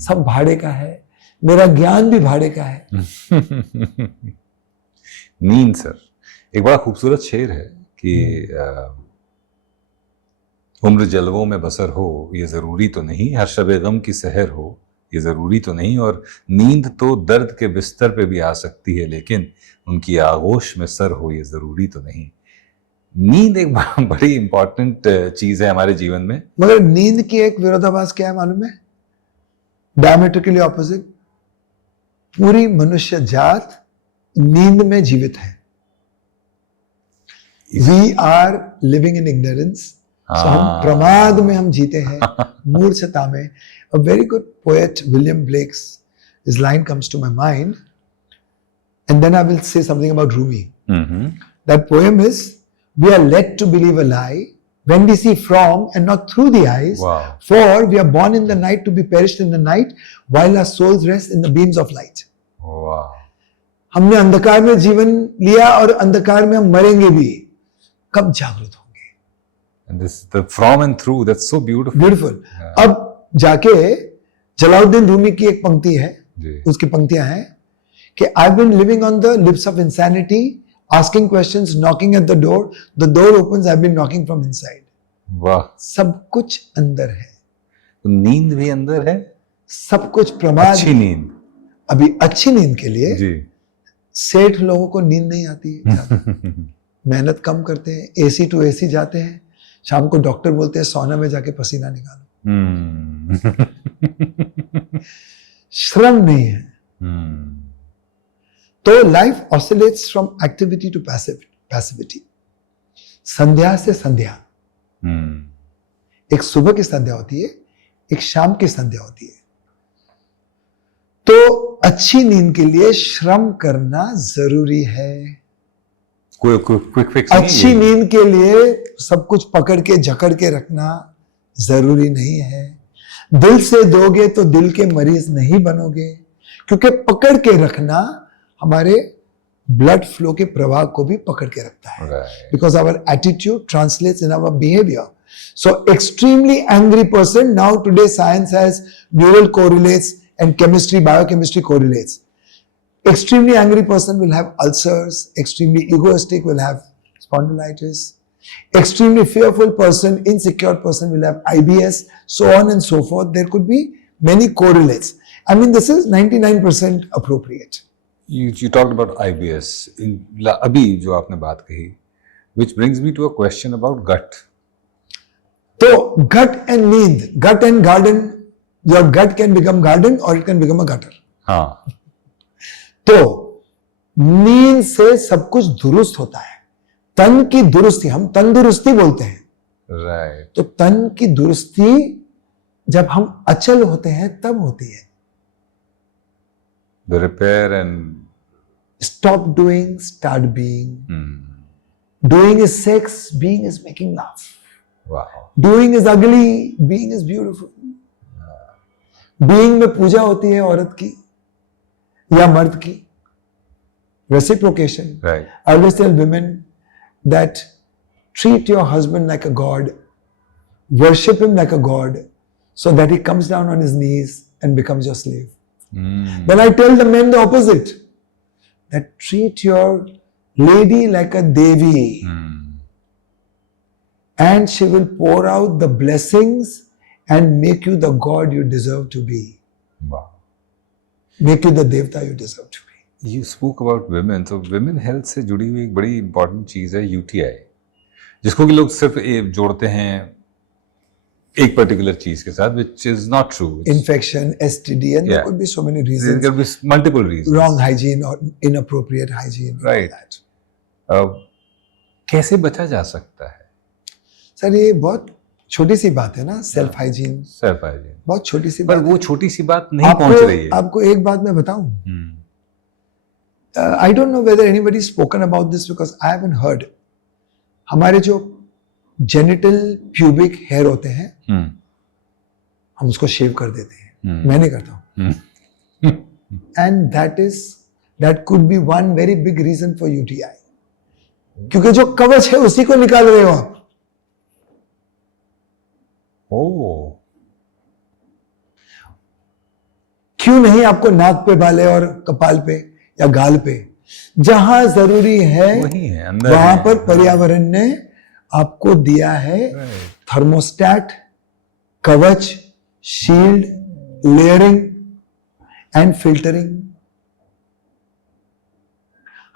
सब भाड़े का है। मेरा ज्ञान भी भाड़े का है। नींद सर, एक बड़ा खूबसूरत शेर है कि उम्र जलवों में बसर हो ये जरूरी तो नहीं, हर शबे गम की सहर हो ये जरूरी तो नहीं, और नींद तो दर्द के बिस्तर पे भी आ सकती है, लेकिन उनकी आगोश में सर हो ये जरूरी तो नहीं। नींद एक बड़ी इंपॉर्टेंट चीज है हमारे जीवन में। मगर नींद की एक विरोधाभास क्या है मालूम है? Diametrically opposite. पूरी मनुष्य जात नींद में जीवित है। We are living in ignorance. So, हम प्रमाद में हम जीते हैं, मूर्छता में। A very good poet, William Blake's, his line comes to my mind, and then I will say something about Rumi. That poem is, we are led to believe a lie when we see from and not through the eyes, Wow. for we are born in the night to be perished in the night, while our souls rest in the beams of light. Wow. हमने अंधकार में जीवन लिया और अंधकार में हम मरेंगे भी। कब जागृत होंगे? And this the from and through, that's so beautiful. Beautiful. Yeah. अब जाके जलाउद्दीन रूमी की एक पंक्ति है, जी। उसकी पंक्तियां हैं कि I have been living on the lips of insanity, asking questions, knocking at the door opens, I have been knocking from inside. वाह। सब कुछ अंदर है, तो नींद भी अंदर है, सब कुछ प्रमाद। अच्छी नींद। अभी अच्छी नींद के लिए जी। सेठ लोगों को नींद नहीं आती है, मेहनत कम करते हैं, एसी टू एसी जाते हैं, शाम को डॉक्टर बोलते हैं सोना में जाके पसीना निकालो। श्रम नहीं है। तो life oscillates from activity to passivity. संध्या से संध्या, एक सुबह की संध्या होती है, एक शाम की संध्या होती है। तो अच्छी नींद के लिए श्रम करना जरूरी है। कोई क्विक फिक्स अच्छी नींद के लिए सब कुछ पकड़ के जकड़ के रखना जरूरी नहीं है। दिल से दोगे तो दिल के मरीज नहीं बनोगे, क्योंकि पकड़ के रखना हमारे ब्लड फ्लो के प्रवाह को भी पकड़ के रखता है। Because our attitude translates in our behaviour. So extremely angry person, now today science has neural correlates and chemistry, biochemistry correlates. Extremely angry person will have ulcers, extremely egoistic will have spondylitis, extremely fearful person, insecure person will have IBS, so on and so forth. There could be many correlates. I mean, this is 99% appropriate. You talked about IBS. अभी जो आपने बात कही, which brings me to a question about gut. तो gut and नींद, gut and garden, your gut can become garden or it can become a gutter. हाँ, तो नींद से सब कुछ दुरुस्त होता है। तन की दुरुस्ती, हम तंदुरुस्ती बोलते हैं। राइट, तो तन की दुरुस्ती जब हम अचल होते हैं तब होती है। The repair and Stop doing, start being. Doing is sex, being is making love. वाह, Doing is ugly, being is beautiful. Being में पूजा होती है औरत की या मर्द की। Reciprocation. Right, I always tell women that treat your husband like a god, worship him like a god, so that he comes down on his knees and becomes your slave. Then I tell the men the opposite, that treat your lady like a devi, and she will pour out the blessings and make you the god you deserve to be, वाह। make you the devta you deserve to be. You spoke about women, so women health से जुड़ी हुई एक बड़ी important चीज है UTI, जिसको कि लोग सिर्फ जोड़ते हैं एक पर्टिकुलर चीज के साथ, which is not true. Infection, STD, and there Yeah. could be so many There reasons. can be multiple reasons. Wrong hygiene or inappropriate hygiene. and all Right. that. कैसे बचा जा सकता है? सर ये बहुत छोटी सी बात है ना, सेल्फ हाइजीन सेल्फ हाइजीन, बहुत छोटी सी पर बात वो है। छोटी सी बात नहीं पहुंच रही है। आपको एक बात मैं बताऊं, hmm, I don't know whether anybody spoken about this because I haven't heard. हमारे जो जेनिटल प्यूबिक हेयर होते हैं, हम उसको शेव कर देते हैं। मैं नहीं करता हूं। And that could be one very big reason for UTI, क्योंकि जो कवच है उसी को निकाल रहे हो आप। ओह, क्यों नहीं आपको नाक पे बाले और कपाल पे या गाल पे, जहां जरूरी है वही है अंदर वहां है। पर पर्यावरण ने आपको दिया है थर्मोस्टैट, कवच, शील्ड, लेयरिंग एंड फिल्टरिंग।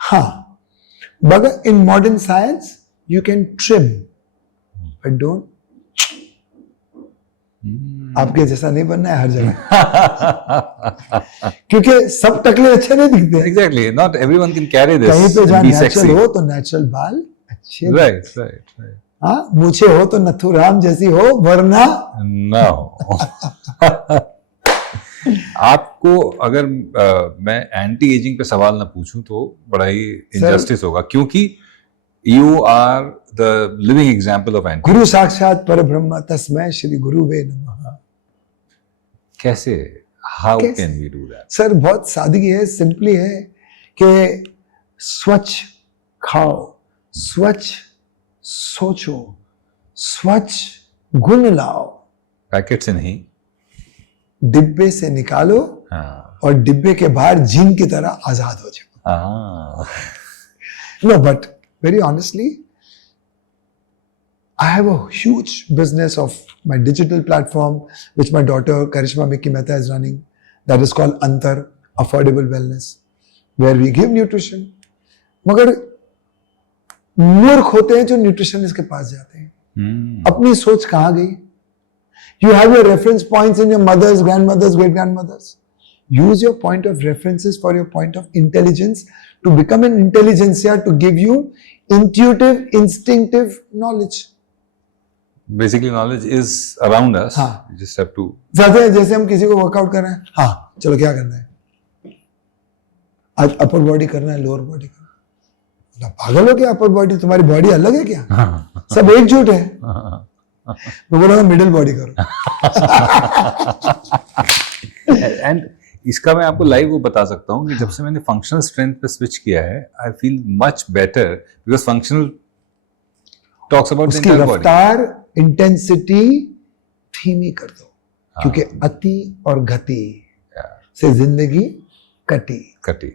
हाँ, मगर in modern science you can trim but don't. आपके जैसा नहीं बनना है हर जगह, क्योंकि सब टकले अच्छे नहीं दिखते। Exactly, not everyone can carry this कहीं पे जहाँ and be नेचुरल sexy. हो तो नेचुरल बाल अच्छे, Right, right. हाँ, मूछे हो तो नथुराम जैसी हो, वरना No. आपको अगर मैं एंटी एजिंग पे सवाल ना पूछूं तो बड़ा ही इनजस्टिस होगा, क्योंकि you are the living example of anti. गुरु साक्षात परब्रह्म तस्मै श्री गुरुवे नमः। कैसे, हाउ कैसे? Can we do that? Sir बहुत सादगी है, सिंपली है कि स्वच्छ खाओ, स्वच्छ सोचो, स्वच्छ गुण लाओ, पैकेट से नहीं। डिब्बे से निकालो हाँ, और डिब्बे के बाहर जिन की तरह आजाद हो जाओ। हाँ, No, but very honestly, I have a huge business of my digital platform, which my daughter Karishma Miki Mehta is running. That is called Antar Affordable Wellness, where we give nutrition. मगर मूर्ख होते हैं जो nutritionist के पास जाते हैं। अपनी सोच कहाँ गई? You have your reference points in your mothers, grandmothers, great grandmothers. Use your point of references for your point of intelligence to become an intelligentsia, to give you intuitive, instinctive knowledge. Basically knowledge is around us, हाँ। You just have to. जैसे हम किसी को workout कर रहे हैं, हाँ चलो क्या करना है, आज अपर बॉडी करना है, लोअर बॉडी करना है। मतलब पागल हो क्या? अपर बॉडी, तुम्हारी बॉडी अलग है क्या? सब एकजुट है। मैं बोला मिडिल बॉडी करो। एंड इसका मैं आपको लाइव वो बता सकता हूँ कि जब से मैंने फंक्शनल स्ट्रेंथ पे स्विच किया है, I feel much better, because functional talks about the उसकी एंटायर बॉडी। रफ्तार, इंटेंसिटी धीमी कर दो, क्योंकि अति और गति से जिंदगी कटी। कटी।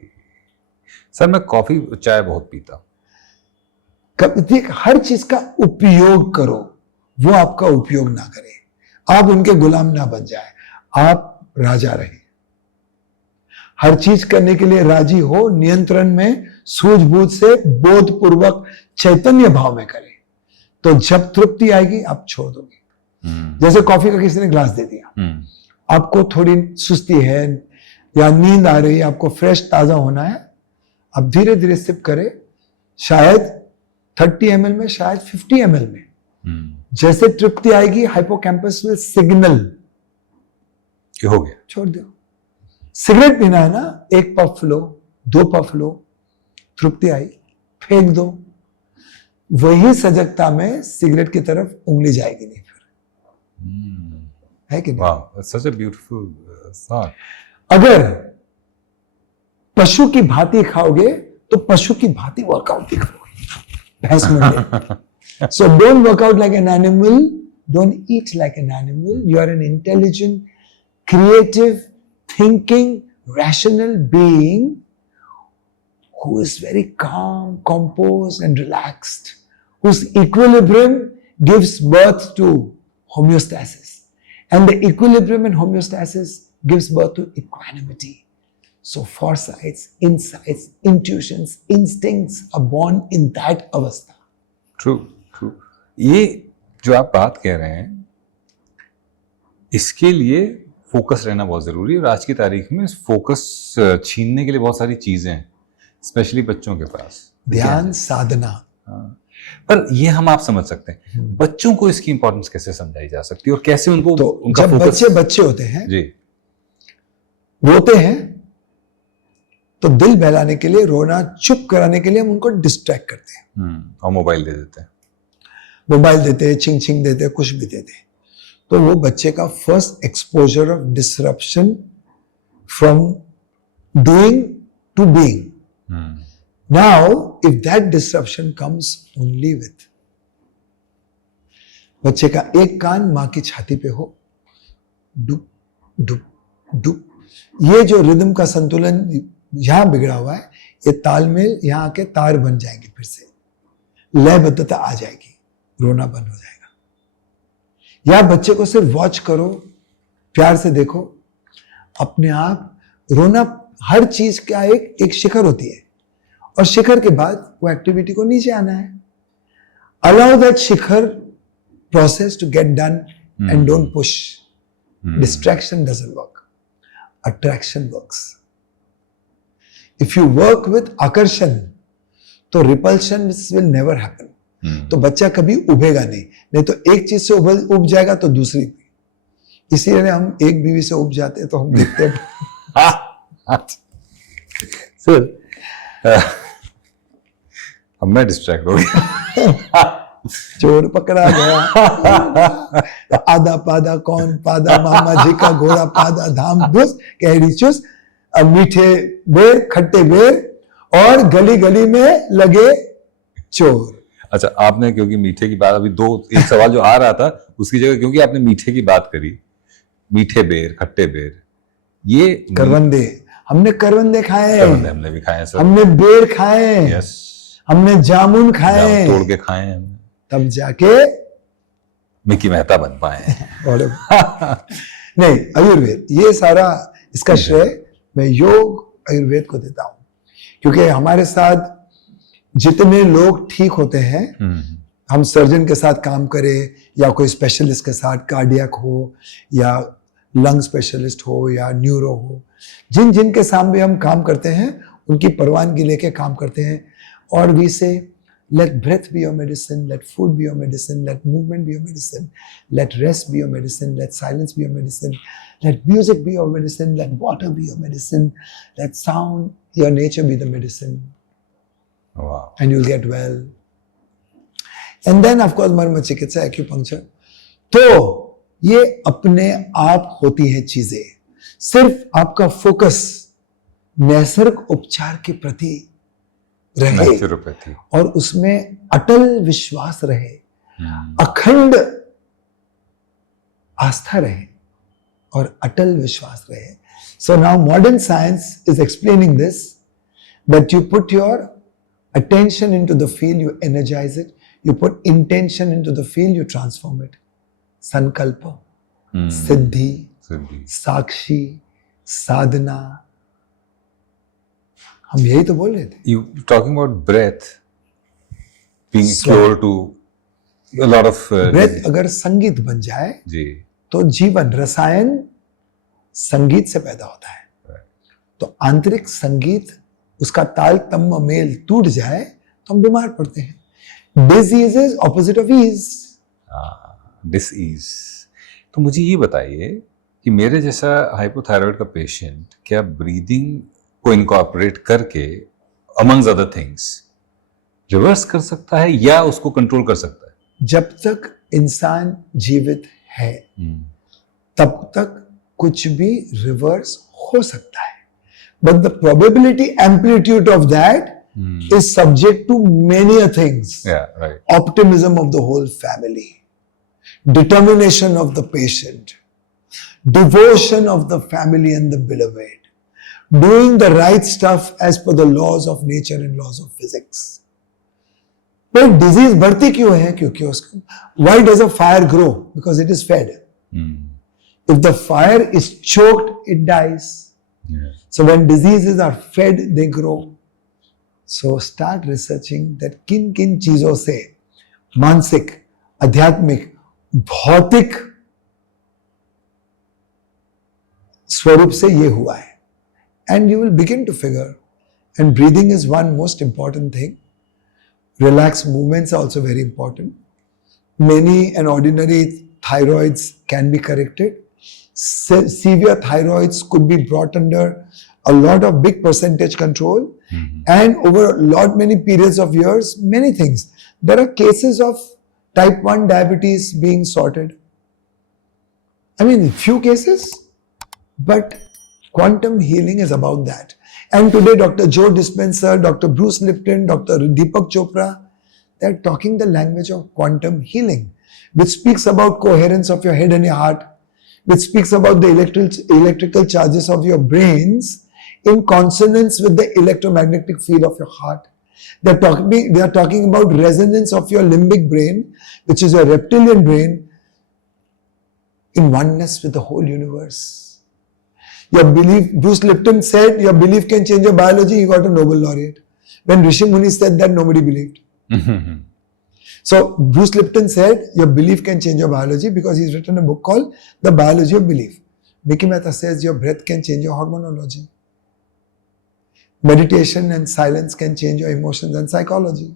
सर मैं कॉफी चाय बहुत पीता हूँ। देख, हर चीज का उपयोग करो, वो आपका उपयोग ना करे। आप उनके गुलाम ना बन जाए, आप राजा रहे। हर चीज करने के लिए राजी हो, नियंत्रण में सूझबूझ से बोधपूर्वक चैतन्य भाव में करें, तो जब तृप्ति आएगी आप छोड़ दोगे। जैसे कॉफी का किसी ने ग्लास दे दिया, आपको थोड़ी सुस्ती है या नींद आ रही है, आपको फ्रेश ताजा होना है, आप धीरे धीरे सिप करें, शायद 30 ml में, शायद 50 ml में। जैसे तृप्ति आएगी, हाइपोकैम्पस विल सिग्नल, हो गया, छोड़ दो। सिगरेट पीना है ना, 1 पफ लो, 2 पफ लो, तृप्ति आई, फेंक दो। वही सजगता में सिगरेट की तरफ उंगली जाएगी नहीं फिर, है कि नहीं? वाह, सच अ ब्यूटीफुल थॉट। अगर पशु की भांति खाओगे तो पशु की भांति वर्कआउट भी करोगे, भैंस मुंडे। So don't work out like an animal, don't eat like an animal. You are an intelligent, creative, thinking, rational being who is very calm, composed, and relaxed, whose equilibrium gives birth to homeostasis. And the equilibrium and homeostasis gives birth to equanimity. So foresights, insights, intuitions, instincts are born in that avastha. True true. ये जो आप बात कह रहे हैं, इसके लिए focus रहना बहुत जरूरी है, और आज की तारीख में फोकस छीनने के लिए बहुत सारी चीजें हैं, स्पेशली बच्चों के पास। ध्यान साधना। पर ये हम आप समझ सकते हैं, बच्चों को इसकी इंपॉर्टेंस कैसे समझाई जा सकती है और कैसे उनको तो उनका जब फोकस। बच्चे होते हैं, जी, रोते हैं, तो दिल बहलाने के लिए, रोना चुप कराने के लिए हम उनको डिस्ट्रैक्ट करते हैं, और मोबाइल दे देते हैं। मोबाइल देते हैं, चिंग चिंग देते हैं, कुछ भी देते हैं। तो वो बच्चे का first exposure of disruption from doing to being. Now if that disruption comes only with, बच्चे का एक कान मां की छाती पे हो, डुप डुप डुप, ये जो रिदम का संतुलन यहां बिगड़ा हुआ है, ये तालमेल यहां आके तार बन जाएंगे, फिर से लयबद्धता आ जाएगी, रोना बंद हो जाएगा। या बच्चे को सिर्फ वॉच करो, प्यार से देखो, अपने आप रोना हर चीज का एक शिखर होती है, और शिखर के बाद वो एक्टिविटी को नीचे आना है। अलाउ दैट शिखर process to get done and don't push. Distraction doesn't work, attraction works. If you work with आकर्षण, तो रिपल्शन विल नेवर हैपन। तो बच्चा कभी उभेगा नहीं तो एक चीज से उब जाएगा तो दूसरी भी। इसीलिए हम एक बीवी से उब जाते हैं तो हम देखते हैं सर, अब मैं डिस्ट्रैक्ट हो गया। चोर पकड़ा गया, आधा पादा कौन पादा, मामा जी का घोड़ा पादा, धाम धुस कहरी चुस, मीठे बेर खट्टे बेर, और गली गली में लगे चोर। अच्छा, आपने क्योंकि मीठे की बात, अभी एक सवाल जो आ रहा था उसकी जगह क्योंकि आपने मीठे की बात करी, मीठे बेर खट्टे बेर, ये करवंदे, हमने करवंदे खाए, हमने भी खाए सर, हमने बेर खाए, यस, हमने जामुन खाए, तोड़ के खाए हैं, तब जाके मिकी मेहता बन पाए। और नहीं, आयुर्वेद, ये सारा इसका श्रेय मैं योग आयुर्वेद को देता हूं, क्योंकि हमारे साथ जितने लोग ठीक होते हैं, हम सर्जन के साथ काम करें या कोई स्पेशलिस्ट के साथ, कार्डियक हो या लंग स्पेशलिस्ट हो या न्यूरो हो, जिन जिन के सामने हम काम करते हैं उनकी परवानगी लेके काम करते हैं। और वी से let breath be your medicine, let food be your medicine, let movement be your medicine, let rest be your medicine, let silence be your medicine, let music be your medicine, let water be your medicine, let sound, your nature be the medicine. Wow. And you'll get well. And then of course मर्म चिकित्सा, acupuncture. तो ये अपने आप होती है चीजें, सिर्फ आपका फोकस नैसर्गिक उपचार के प्रति रहे और उसमें अटल विश्वास रहे, अखंड आस्था रहे और अटल विश्वास रहे। So now modern science is explaining this, that you put your attention into the field, you energize it, you put intention into the field, you transform it. Sankalpa, siddhi, sakshi, sadhana, हम यही तो बोल रहे थे। You talking about breath being cure to a lot of breath अगर संगीत बन जाए जी तो जीवन रसायन संगीत से पैदा होता है। तो आंतरिक संगीत उसका ताल तम्म मेल टूट जाए तो हम बीमार पड़ते हैं। Disease is opposite of ease. Disease. तो मुझे ये बताइए कि मेरे जैसा हाइपोथायराइड का पेशेंट क्या ब्रीदिंग को इनकॉर्पोरेट करके अमंग्स अदर थिंग्स रिवर्स कर सकता है या उसको कंट्रोल कर सकता है? जब तक इंसान जीवित है तब तक कुछ भी रिवर्स हो सकता है, but the probability amplitude of that is subject to many things. Yeah, right. Optimism of the whole family, determination of the patient, devotion of the family and the beloved, doing the right stuff as per the laws of nature and laws of physics. But disease बढ़ती क्यों है? क्योंकि उसको why does a fire grow? Because it is fed. If the fire is choked, it dies. Yeah. So when diseases are fed, they grow. So start researching that किन किन चीजों से मानसिक, आध्यात्मिक, भौतिक स्वरूप से ये हुआ है, and you will begin to figure. And breathing is one most important thing. Relaxed movements are also very important. Many and ordinary thyroids can be corrected. Severe thyroids could be brought under a lot of big percentage control, and over a lot many periods of years, many things. There are cases of type 1 diabetes being sorted. I mean, few cases, but quantum healing is about that. And today, Dr. Joe Dispenza, Dr. Bruce Lipton, Dr. Deepak Chopra, they're talking the language of quantum healing, which speaks about coherence of your head and your heart, which speaks about the electrical charges of your brains in consonance with the electromagnetic field of your heart. They are talking about resonance of your limbic brain, which is your reptilian brain, in oneness with the whole universe. Your belief, Bruce Lipton said, your belief can change your biology. He got a Nobel laureate. When Rishi Muni said that, nobody believed. So Bruce Lipton said, your belief can change your biology, because he's written a book called The Biology of Belief. Mickey Mehta says your breath can change your hormonology. Meditation and silence can change your emotions and psychology.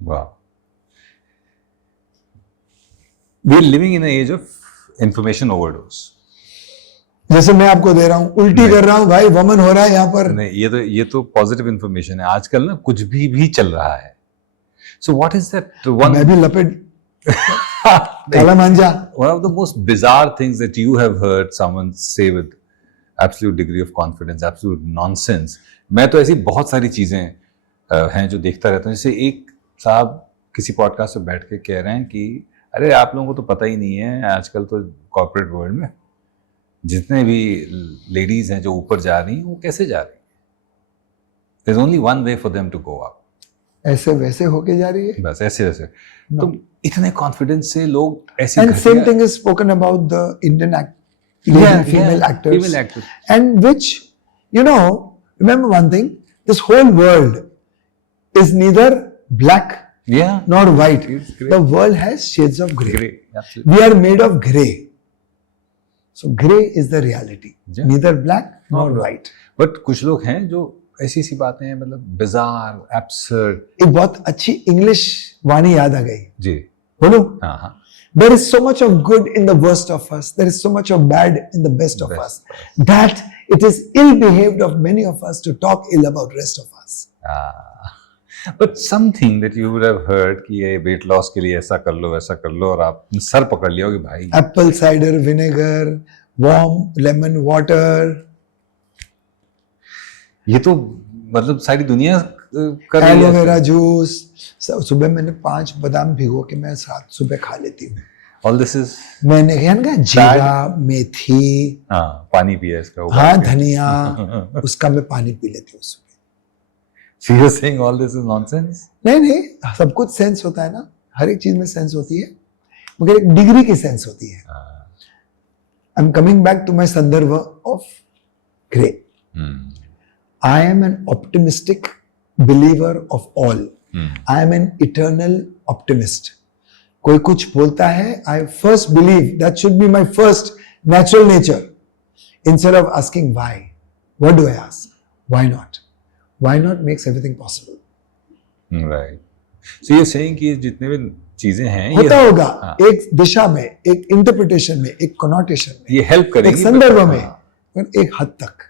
Wow. We are living in an age of information overdose. जैसे मैं आपको दे रहा हूँ, उल्टी कर रहा हूँ भाई, वमन हो रहा है यहाँ पर। नहीं, ये तो पॉजिटिव इंफॉर्मेशन है। आजकल ना कुछ भी चल रहा है। So what is that one? मैं भी लपेट काला मांझा। One of the most bizarre things that you have heard someone say with absolute degree of confidence, absolute nonsense. मैं तो ऐसी बहुत सारी चीजें हैं जो देखता रहता हूँ। जैसे एक साहब किसी पॉडकास्ट में बैठ के कह रहे हैं कि अरे आप लोगों को तो पता ही नहीं है, आजकल तो कॉर्पोरेट वर्ल्ड में जितने भी लेडीज हैं जो ऊपर जा रही हैं वो कैसे जा रही हैं? There's only one way for them to go up. ऐसे वैसे होके जा रही है, बस ऐसे वैसे। तो इतने कॉन्फिडेंस से लोग ऐसे and same thing is spoken about the Indian female actors. Female actors. And which, you know, remember one thing, this whole world is neither black nor white. The world has shades of grey. Absolutely. We are made of grey. So grey is the reality. Yeah. Neither black nor white. But कुछ लोग हैं जो ऐसी सी बातें हैं, मतलब bizarre, absurd. एक बहुत अच्छी इंग्लिश वाणी याद आ गई। जी। बोलो। हाँ। There is so much of good in the worst of us. There is so much of bad in the best of us. That it is ill-behaved of many of us to talk ill about rest of us. But something that you would have heard कि ये weight loss के लिए ऐसा कर लो, वैसा कर लो, और आप सर पकड़ लिया कि भाई। Apple cider vinegar, warm lemon water. ये तो मतलब सारी दुनिया कर रही है। Aloe vera juice. सुबह मैंने 5 बादाम भिगो के मैं सुबह खा लेती हूँ। All this is मैंने कहा जीरा, मेथी, पानी पिया इसका। हाँ, धनिया, उसका मैं पानी पी लेती हूँ सुबह। So you're saying all this is nonsense? नहीं, सब कुछ सेंस होता है ना, हर एक चीज में सेंस होती है, मगर एक डिग्री की सेंस होती है। I am coming back to my संदर्भ of grey. I am an optimistic believer of all. I am an eternal optimist. कोई कुछ बोलता है, I first believe, that should be my first natural nature. Instead of asking why, what do I ask, why not. Why not makes everything possible. Right. So ये saying कि जितने भी चीजें हैं होता ये होगा हाँ. एक दिशा में, एक इंटरप्रिटेशन में, एक कॉनोटेशन में, ये हेल्प एक करेगी संदर्भ but- में, हाँ. पर एक हद तक.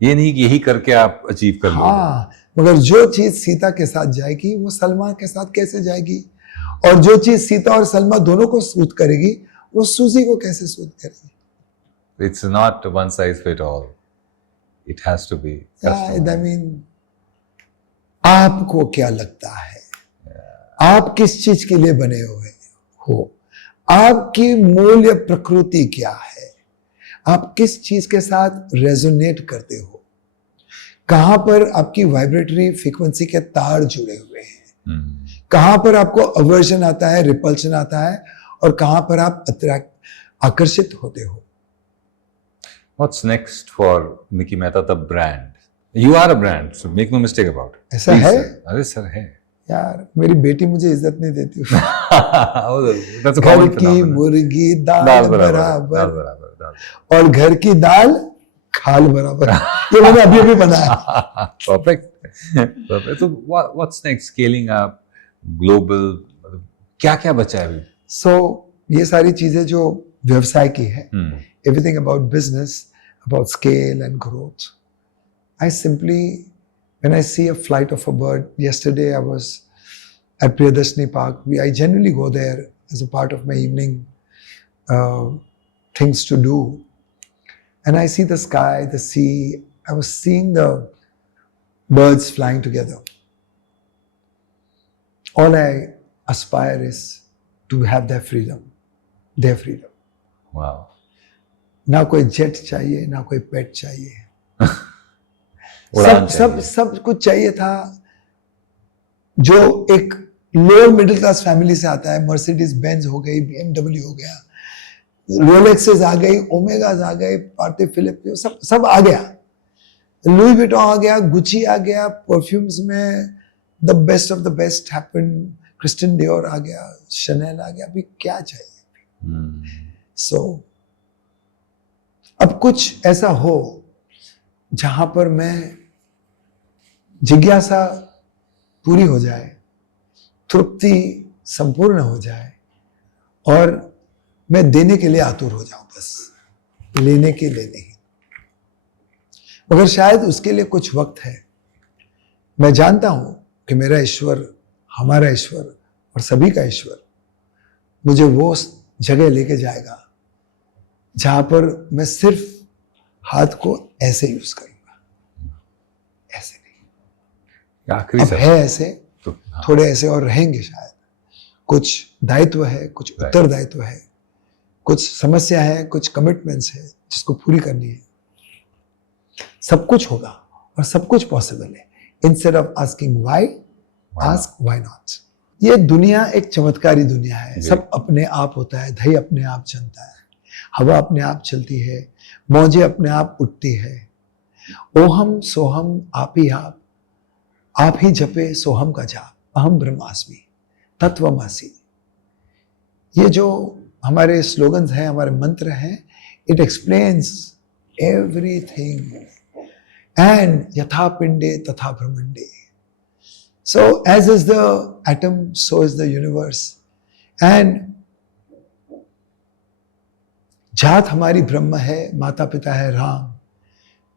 ये नहीं कि यही करके आप अचीव कर लो. हाँ, मगर जो चीज सीता के साथ जाएगी वो सलमा के साथ कैसे जाएगी, और जो चीज सीता और सलमा दोनों को सूट करेगी वो सूजी को कैसे सूट करेगी. It's not one size fit all. It has to be customized. I mean, आपको क्या लगता है, आप किस चीज के लिए बने हुए हो, आपकी मूल्य प्रकृति क्या है, आप किस चीज के साथ रेजोनेट करते हो, कहां पर आपकी वाइब्रेटरी फ्रीक्वेंसी के तार जुड़े हुए हैं, कहां पर आपको अवर्जन आता है, रिपल्शन आता है, और कहां पर आप आकर्षित होते हो. What's next for Mickey Mehta the brand? You are a brand, so make no mistake about it. ऐसा Please, है? sir. अरे सर है. यार, मेरी बेटी मुझे इज्जत नहीं देती. That's a घर common की phenomenon. मुर्गी दाल दाल बराबर, दाल बराबर, बराबर, दाल और घर की दाल खाल बराबर. ये मैंने अभी अभी बनाया. Perfect. Perfect. So what's next? Scaling up, global. क्या क्या बचा है अभी? सो ये सारी चीजें जो व्यवसाय की है, Hmm. everything about business, about scale and growth. I simply, when I see a flight of a bird, yesterday I was at Priyadarshini Park. I generally go there as a part of my evening things to do. And I see the sky, the sea. I was seeing the birds flying together. All I aspire is to have their freedom. Their freedom. Wow. ना कोई jet चाहिए, ना कोई पेट चाहिए. उड़ान सब चाहिए. सब कुछ चाहिए था जो एक लोअर मिडिल क्लास फैमिली से आता है. मर्सिडीज बेंज हो गई, BMW हो गया, रोलेक्सेस आ गई, ओमेगाज आ गए, पार्टी फिलिप, सब आ गया. लुई विटॉन आ गया, गुची आ गया, परफ्यूम्स में the best of the best happen, Christian Dior आ गया, शनेल आ गया. अभी क्या चाहिए? सो अब कुछ ऐसा हो जहां पर मैं जिज्ञासा पूरी हो जाए, तृप्ति संपूर्ण हो जाए, और मैं देने के लिए आतुर हो जाऊं, बस लेने के लिए नहीं. मगर शायद उसके लिए कुछ वक्त है. मैं जानता हूं कि मेरा ईश्वर, हमारा ईश्वर और सभी का ईश्वर मुझे वो जगह लेके जाएगा जहां पर मैं सिर्फ हाथ को ऐसे यूज करूंगा, ऐसे नहीं. आखिरी अब सर. है ऐसे, तो हाँ. थोड़े ऐसे और रहेंगे शायद. कुछ दायित्व है, कुछ उत्तरदायित्व है, कुछ समस्या है, कुछ कमिटमेंट्स है जिसको पूरी करनी है. सब कुछ होगा और सब कुछ पॉसिबल है. Instead of asking why, ask why not. ये दुनिया एक चमत्कारी दुनिया है. सब अपने आप होता है, दही अपने आप जमता है, हवा अपने आप चलती है, मौजें अपने आप उठती है. ओहम सोहम आप ही जपे सोहम का जाप, अहम ब्रह्मास्मि तत्वमसि. ये जो हमारे स्लोगन्स हैं, हमारे मंत्र हैं, इट एक्सप्लेन्स एवरीथिंग. एंड यथा पिंडे तथा ब्रह्मंडे. So as is the atom, so is the universe. And जात हमारी ब्रह्म है, माता पिता है राम,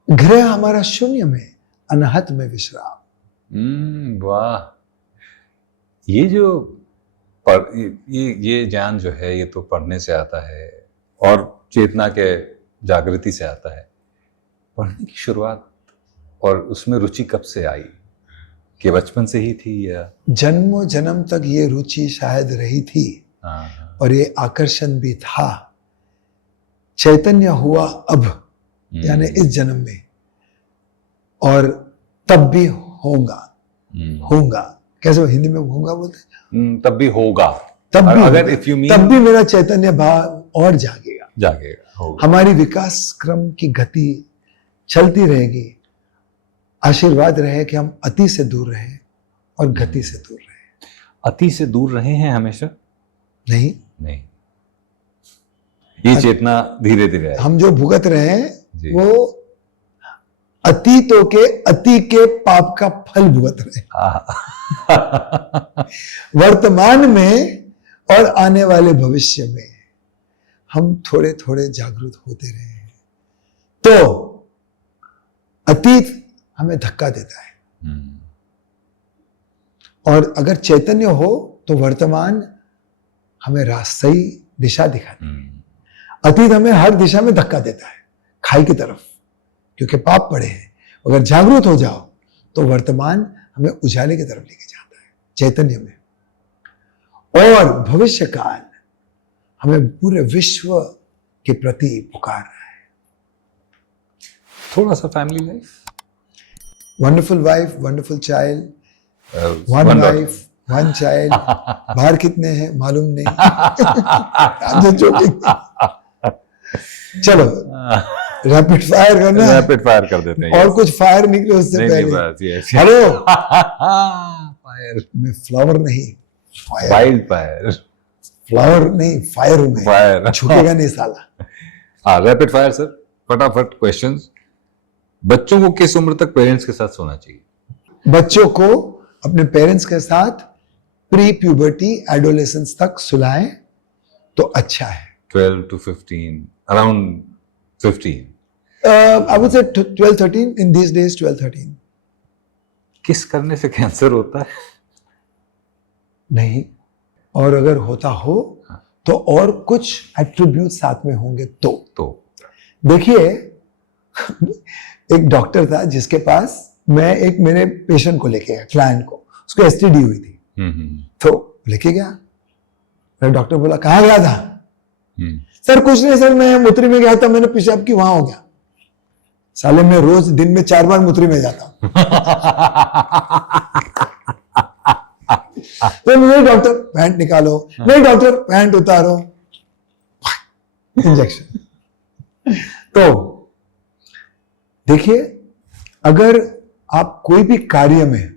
गृह हमारा शून्य में, अनहत में विश्राम. वाह. ये जो ये ज्ञान जो है, ये तो पढ़ने से आता है और चेतना के जागृति से आता है. पढ़ने की शुरुआत और उसमें रुचि कब से आई? कि बचपन से ही थी या जन्मों जन्म तक ये रुचि शायद रही थी. हाँ. और ये आकर्षण भी था. चैतन्य हुआ अब, यानी इस जन्म में, और तब भी होगा. होगा कैसे वो हिंदी में होगा बोलते हैं? तब भी होगा. तब भी अगर होगा. इफ यू मीन तब भी मेरा चैतन्य भाव और जागेगा. होगा. हमारी विकास क्रम की गति चलती रहेगी. आशीर्वाद रहे कि हम अति से दूर रहें और गति से दूर रहे। अति से दूर रहे हैं हमेशा? नहीं, नहीं, ये चेतना धीरे धीरे आएगी। हम जो भुगत रहे हैं जी। वो अतीतों के अति के पाप का फल भुगत रहे हैं। वर्तमान में और आने वाले भविष्य में हम थोड़े थोड़े जागरूक होते रहे हैं। तो अतीत हमें धक्का देता है, और अगर चैतन्य हो तो वर्तमान हमें सही दिशा दिखाती है। अतीत हमें हर दिशा में धक्का देता है, खाई की तरफ, क्योंकि पाप पड़े हैं। अगर जागरूक हो जाओ तो वर्तमान हमें उजाले की तरफ लेके जाता है, चैतन्य में। और भविष्य काल हमें पूरे विश्व के प्रति पुकार रहा है। थोड़ा सा family life, wonderful wife, wonderful child, one one daughter. Wife, one child. बाहर कितने हैं मालूम नहीं। I'm just joking. चलो रैपिड फायर करना है? रैपिड फायर कर देते हैं। और कुछ फायर निकले उससे नहीं, पहले। बस yes. हेलो, फायर, मैं फ्लावर नहीं, फायर। वाइल्ड फायर, फ्लावर नहीं, फायर हूं मैं। फायर। छुपेगा नहीं साला। हाँ, रैपिड फायर सर, फटाफट क्वेश्चंस। बच्चों को किस उम्र तक पेरेंट्स के साथ सोना चाहिए? बच्चों को अपने पेरेंट्स के साथ प्री प्यूबर्टी एडोलेसेंस तक सुलाएं तो अच्छा है। 12 to 15, around 15. I would say 12, 13 in these days, 12, 13. किस करने से कैंसर होता है? नहीं, और अगर होता हो तो और कुछ एट्रीब्यूट साथ में होंगे तो देखिए, एक डॉक्टर था जिसके पास मैं एक मेरे पेशेंट को लेके गया, क्लाइंट को, उसको एसटीडी हुई थी। तो लेके गया, मेरा डॉक्टर बोला कहाँ गया था? सर कुछ नहीं सर, मैं मूत्री में गया था, मैंने पेशाब की, वहां हो गया। साले मैं रोज दिन में 4 बार मूत्री में जाता हूं। तो मुझे डॉक्टर पैंट निकालो, नहीं डॉक्टर पैंट उतारो, इंजेक्शन। तो देखिए, अगर आप कोई भी कार्य में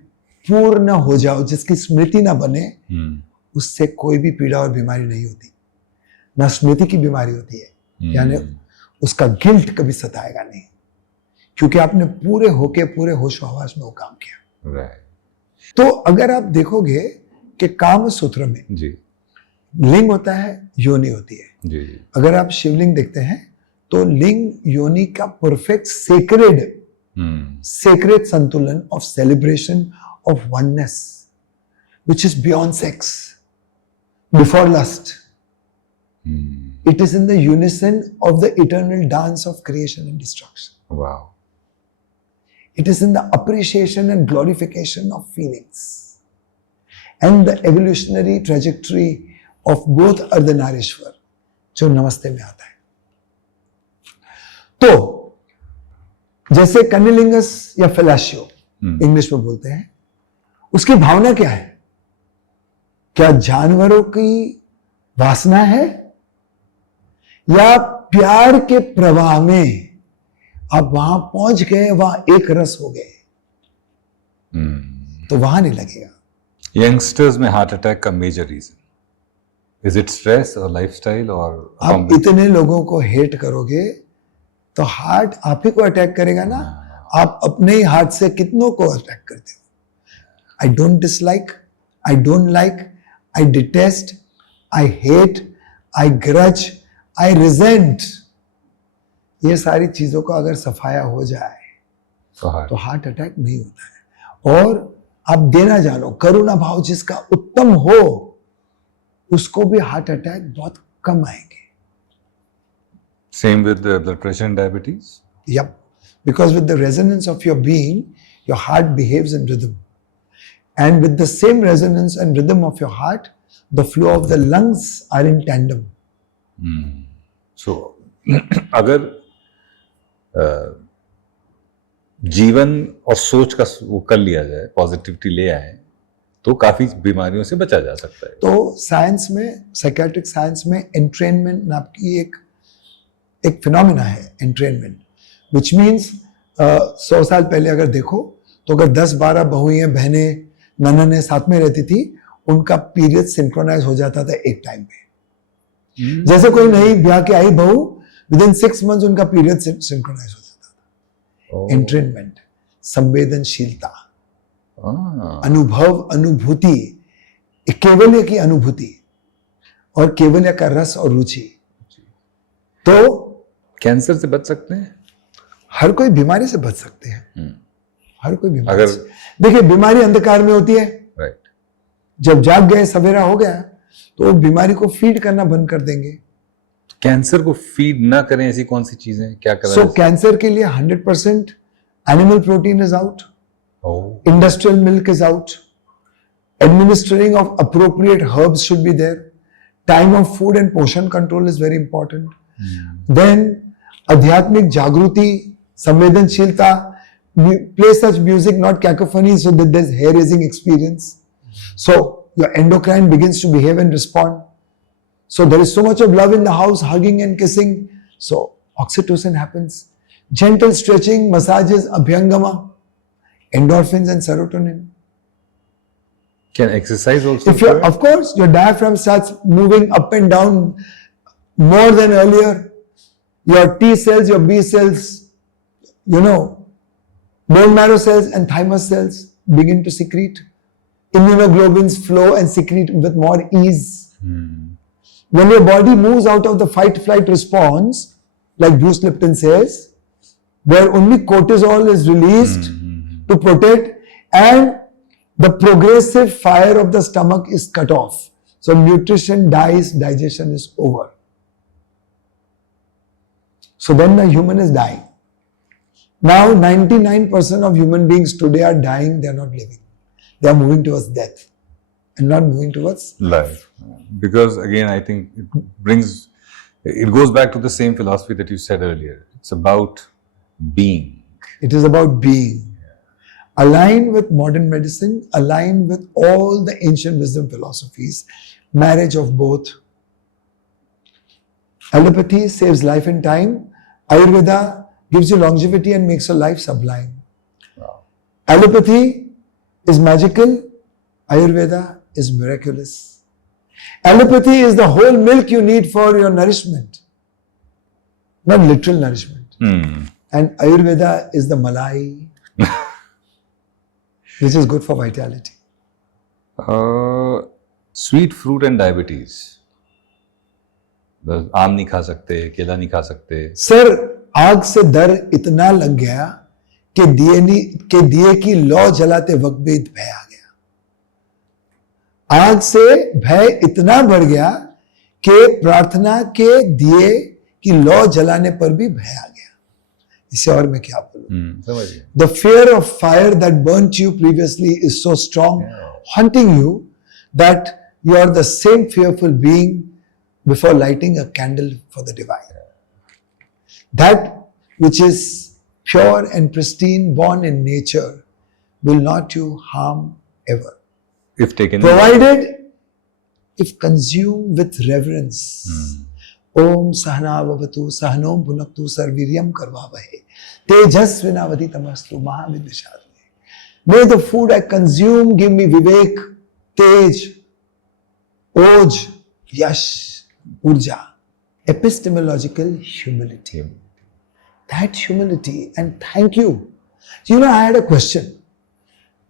पूर्ण हो जाओ, जिसकी स्मृति ना बने, उससे कोई भी पीड़ा और बीमारी नहीं होती। ना स्मृति की बीमारी होती है, यानी उसका गिल्ट कभी सताएगा नहीं, क्योंकि आपने पूरे होके पूरे होश हवास में वो काम किया। right. तो अगर आप देखोगे कि काम सूत्र में जी लिंग होता है, योनि होती है। जी अगर आप शिवलिंग देखते हैं तो लिंग योनि का परफेक्ट सेक्रेड संतुलन of celebration of oneness, which is beyond sex, before lust. It is in the unison of the eternal dance of creation and destruction. wow. It is in the appreciation and glorification of feelings and the evolutionary trajectory of both Ardhanarishwar, जो नमस्ते में आता है। तो जैसे कन्निलिंगस या फेलाशियो English में बोलते हैं, उसकी भावना क्या है? क्या जानवरों की वासना है, या प्यार के प्रवाह में आप वहां पहुंच गए, वहां एक रस हो गए, तो वहां नहीं लगेगा। यंगस्टर्स में हार्ट अटैक का major reason, is it stress और लाइफस्टाइल? और आप इतने लोगों को हेट करोगे तो हार्ट आप ही को अटैक करेगा ना। आप अपने ही हार्ट से कितनों को अटैक करते हो। I don't dislike, I don't like, I detest, I hate, I grudge, I resent, ये सारी चीजों को अगर सफाया हो जाए तो हार्ट अटैक नहीं होता है। और आप देना जानो, करुणा भाव जिसका उत्तम हो, उसको भी हार्ट अटैक बहुत कम आएंगे। Same with blood pressure and diabetes? Yep, because with the resonance of your being, your heart behaves in rhythm. And with the same resonance and rhythm of your heart, the flow of the lungs are in tandem. So, अगर जीवन और सोच का वो कर लिया जाए, positivity ले आए, तो काफी बीमारियों से बचा जा सकता है। तो साइंस में, साइकेट्रिक साइंस में एंट्रेनमेंट नाम की एक फिनोमिना है, एंट्रेनमेंट, विच मीन्स 100 साल पहले अगर देखो तो अगर 10-12 बहुएं बहनें ननने साथ में रहती थी, उनका पीरियड सिंक्रोनाइज हो जाता था एक टाइम पे। जैसे कोई नई ब्याह के आई बहू, विद इन 6 months उनका पीरियड सिंक्रोनाइज हो जाता था। एंट्रेनमेंट, संवेदनशीलता, अनुभव, अनुभूति, केवल्य की अनुभूति और केवल्य का रस और रुचि। तो कैंसर से बच सकते हैं? हर कोई बीमारी से बच सकते हैं, हर कोई बीमारी अगर- से। देखिए, बीमारी अंधकार में होती है, राइट। जब जाग गए, सवेरा हो गया, तो वो बीमारी को फीड करना बंद कर देंगे। कैंसर को फीड ना करें, ऐसी कौन सी चीजें क्या करें? सो कैंसर के लिए 100% animal protein is out, industrial milk is out, administering of appropriate herbs should be there, time of food and portion control is very important. Then adhyatmic jagruti, संवेदनशीलता, play such music, not cacophony, so that there's hair raising experience. So your endocrine begins to behave and respond. So there is so much of love in the house, hugging and kissing. So oxytocin happens. Gentle stretching, massages, abhyangama, endorphins and serotonin. Can exercise also? If you're, of course, your diaphragm starts moving up and down more than earlier. Your T cells, your B cells, bone marrow cells and thymus cells begin to secrete. Immunoglobulins flow and secrete with more ease. When your body moves out of the fight-flight response, like Bruce Lipton says, where only cortisol is released to protect, and the progressive fire of the stomach is cut off. So nutrition dies, digestion is over. So then the human is dying. Now 99% of human beings today are dying, they are not living. They are moving towards death and not moving towards life. Because again, I think it goes back to the same philosophy that you said earlier. It's about being. It is about being. Aligned with modern medicine, aligned with all the ancient wisdom philosophies, marriage of both. Allopathy saves life and time. Ayurveda gives you longevity and makes your life sublime. Wow. Allopathy is magical. Ayurveda is miraculous. Allopathy is the whole milk you need for your nourishment, not literal nourishment. And Ayurveda is the malai, which is good for vitality. Sweet fruit and diabetes. बस आम नहीं खा सकते, केला नहीं खा सकते. Sir, आग से डर इतना लग गया कि दिए की लौ जलाते वक्त भी भय आ गया. आग से भय इतना बढ़ गया कि प्रार्थना के दिए की लौ जलाने पर भी भय आ गया. इसे और मैं क्या बोलूं? समझ गया. The fear of fire that burnt you previously is so strong, haunting you, that you are the same fearful being before lighting a candle for the divine. That which is pure and pristine, born in nature, will not you harm ever. If taken, provided if consumed with reverence. Om Sahana Vavatu Sahanom Bhunaktu Sarviryam Karvavahe Tejasvinavati Tamastu Mahavidvishadve. May the food I consume give me Vivek, Tej, Oj, Yash, Urja, epistemological humility. That humility, and thank you. I had a question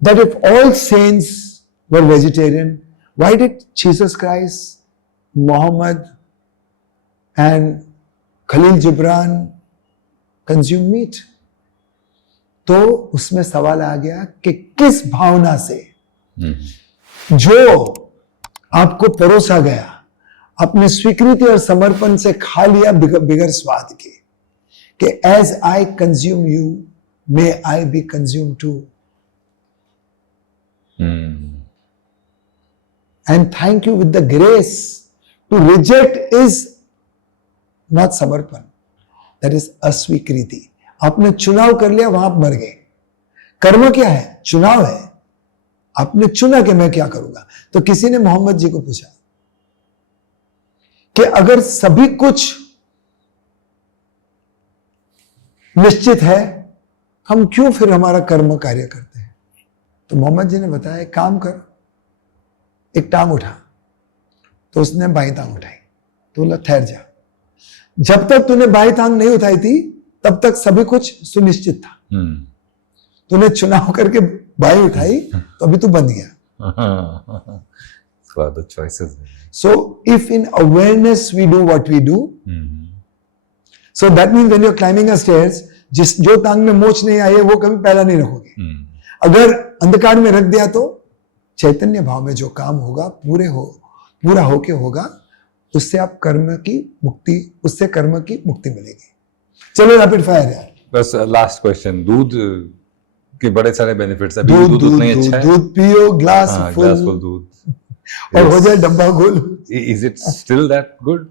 that if all saints were vegetarian, why did Jesus Christ, Muhammad, and Khalil Gibran consume meat? तो उसमें सवाल आ गया कि किस भावना से जो आपको परोसा गया, अपनी स्वीकृति और समर्पण से खा लिया बिगर स्वाद के, कि as I consume you, may I be consumed too. And thank you with the grace to reject is not samarpan. That is aswikriti. आपने चुनाव कर लिया, वहां आप मर गए. कर्म क्या है? चुनाव है. आपने चुना कि मैं क्या करूंगा. तो किसी ने मोहम्मद जी को पूछा कि अगर सभी कुछ निश्चित है, हम क्यों फिर हमारा कर्म कार्य करते हैं? तो मोहम्मद जी ने बताया एक काम कर, एक टांग उठा। तो उसने बाई टांग उठाई। तो बोला ठहर जा, जब तक तूने बाई टांग नहीं उठाई थी तब तक सभी कुछ सुनिश्चित था। तूने चुनाव करके बाई उठाई तो अभी तू बन गया। So the choices. So if in awareness we do what we do, so that means when you're climbing a stairs, जो टांग में मोच नहीं आई है वो कभी पहला नहीं रखोगे। अगर अंधकार में रख दिया तो चैतन्य भाव में जो काम होगा पूरा होके होगा, उससे आप उससे कर्म की मुक्ति मिलेगी। चलो रैपिड फायर यार। बस लास्ट क्वेश्चन, दूध के बड़े सारे बेनिफिट्स हैं। दूध नहीं अच्छा है? दूध पियो, ग्लास फुल दूध और हो जाए डब्बा गोल। Is it still that good?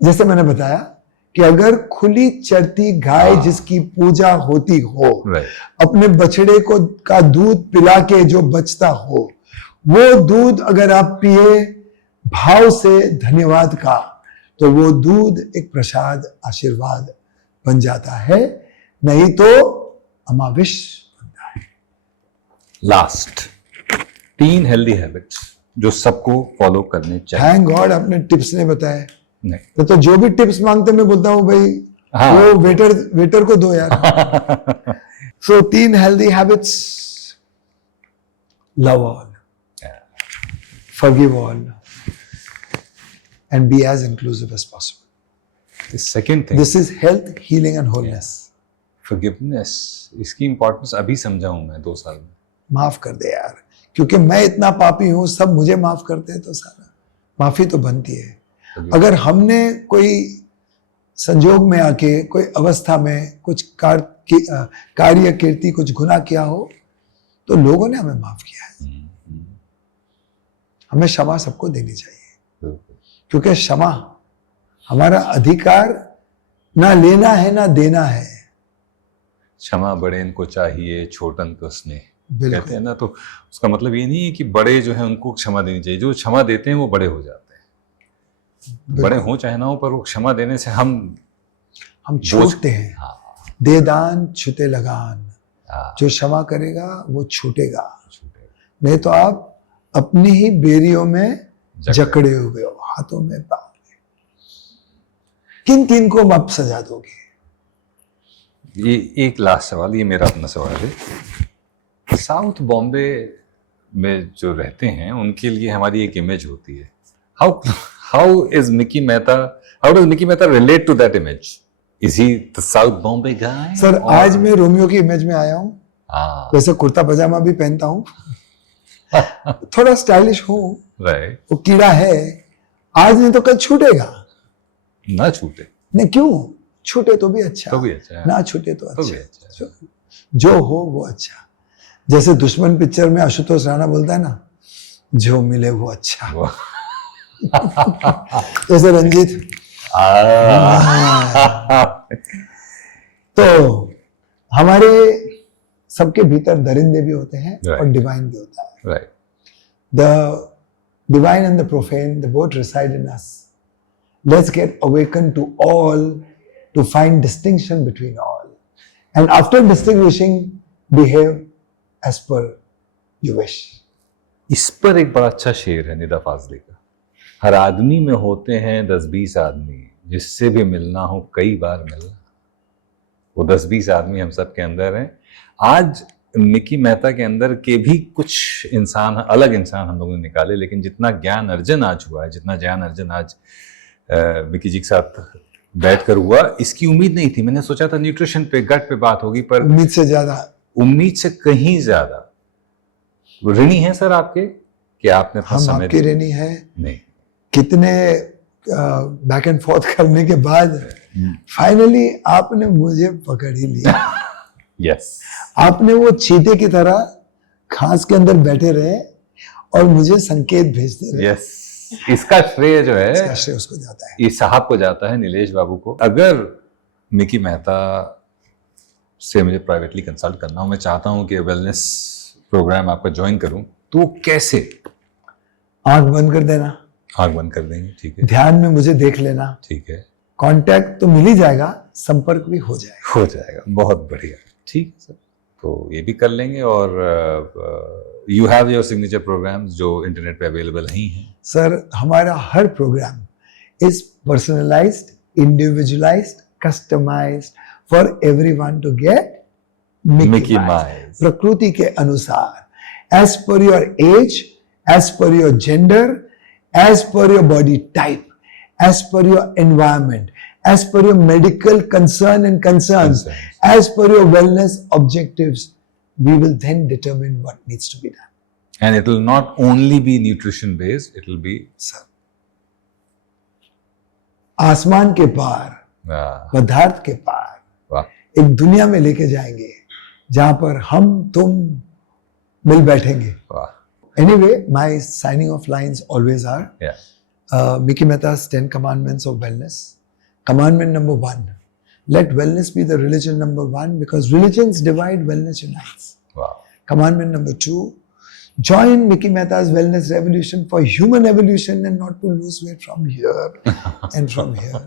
जैसे मैंने बताया कि अगर खुली चरती गाय जिसकी पूजा होती हो, अपने बछड़े का दूध पिला के जो बचता हो, वो दूध अगर आप पिए भाव से धन्यवाद का, तो वो दूध एक प्रसाद आशीर्वाद बन जाता है, नहीं तो अमाविश बनता है। लास्ट 3 हेल्दी हैबिट्स जो सबको फॉलो करने चाहिए। थैंक गॉड आपने टिप्स नहीं बताए, नहीं तो जो भी टिप्स मांगते मैं बोलता हूँ भाई वो वेटर को दो यार। सो 3 healthy habits: love all, forgive all, and be as inclusive as possible. The second thing, this is health, healing and wholeness. Forgiveness, इसकी इंपॉर्टेंस अभी समझा हूं मैं 2 साल में। माफ कर दे यार, क्योंकि मैं इतना पापी हूं, सब मुझे माफ करते हैं तो सारा माफी तो बनती है। अगर हमने कोई संजोग में आके कोई अवस्था में कुछ कार्य कीर्ति कुछ गुनाह किया हो तो लोगों ने हमें माफ किया है। हमें क्षमा सबको देनी चाहिए, क्योंकि क्षमा हमारा अधिकार ना लेना है ना देना है। क्षमा बड़े इनको चाहिए, छोटन को स्नेह कहते हैं ना, तो उसका मतलब ये नहीं है कि बड़े जो है उनको क्षमा देनी चाहिए। जो क्षमा देते हैं वो बड़े हो जाते हैं, बड़े हो चाहे ना हो, पर वो क्षमा देने से हम छूटते हैं। दे दान छूटे लगान, जो क्षमा करेगा वो छूटेगा, नहीं तो आप अपनी ही बेरियों में जकड़े हुए हो, हाथों में पाँव में। किन को आप सजा दोगे? ये एक लास्ट सवाल, ये मेरा अपना सवाल है। साउथ बॉम्बे में जो रहते हैं उनके लिए हमारी एक इमेज होती है। How does Mickey Mehta relate to that image? Is he the south Bombay guy? Sir आज मैं रोमियो की इमेज में आया हूँ। वैसे कुर्ता पजामा भी पहनता हूँ, थोड़ा स्टाइलिश हूँ, वो कीड़ा है। आज नहीं तो कल छूटेगा। ना छूटे नहीं, क्यों छूटे तो भी अच्छा, तो भी अच्छा है। ना छूटे तो अच्छा, जो हो वो अच्छा। जैसे दुश्मन पिक्चर में आशुतोष राणा बोलता है ना, जो मिले वो अच्छा। जैसे रंजीत। तो हमारे सबके भीतर दरिंदे भी होते हैं और डिवाइन भी होता है। Right. The divine and the profane, they both reside in us. Let's get awakened to all, to find distinction between all. And after distinguishing, behave as per you wish. इस पर एक बड़ा अच्छा शेर है निदा फाजली का। हर आदमी में होते हैं 10-20 आदमी, जिससे भी मिलना हो कई बार मिलना। वो 10-20 आदमी हम सब के अंदर हैं। आज मिकी मेहता के अंदर के भी कुछ इंसान, अलग इंसान हम लोगों ने निकाले, लेकिन जितना ज्ञान अर्जन आज हुआ है, जितना ज्ञान अर्जन आज मिकी जी के साथ बैठकर हुआ, इसकी उम्मीद नहीं थी। मैंने सोचा था न्यूट्रिशन पे, गट पे बात होगी, पर उम्मीद से कहीं ज्यादा ऋणी है सर आपके कि आपने अपना समय आपके ऋणी है। नहीं, कितने बैक एंड फोर्थ करने के बाद फाइनली आपने मुझे पकड़ ही लिया। यस, आपने वो चीते की तरह घास के अंदर बैठे रहे और मुझे संकेत भेजते रहे। यस, इसका श्रेय जो है, इसका श्रेय उसको जाता है, इस साहब को जाता है, नीलेश बाबू को। अगर मिकी मेहता से मुझे प्राइवेटली कंसल्ट करना हो, मैं चाहता हूं कि वेलनेस प्रोग्राम आपका ज्वाइन करूं, तो कैसे? आंख बंद कर देना। आंख बंद कर देंगे, ठीक है। ध्यान में मुझे देख लेना, ठीक है। कांटेक्ट तो मिल ही जाएगा, संपर्क भी हो जाएगा। हो जाएगा, बहुत बढ़िया, ठीक है सर। तो ये भी कर लेंगे। और you have your signature programmes जो इंटरनेट पे अवेलेबल नहीं हैं। सर, हमारा हर programme is personalised, individualised, customised for everyone to get Mickey Mouse. प्रकृति के अनुसार, as per your age, as per your gender, as per your body type, as per your environment, as per your medical concern and concerns, as per your wellness objectives, we will then determine what needs to be done. And it will not only be nutrition based, it will be Sir, आसमान के पार, पदार्थ के पार, वाह, एक दुनिया में लेके जाएंगे जहां पर हम तुम मिल बैठेंगे. वाह, Anyway, my signing off lines always are yeah, Mickey Mehta's 10 Commandments of Wellness. Commandment number 1, let wellness be the religion number 1, because religions divide, wellness unites. wow. Commandment number 2, join Mickey Mehta's wellness revolution for human evolution and not to lose weight from here and from here.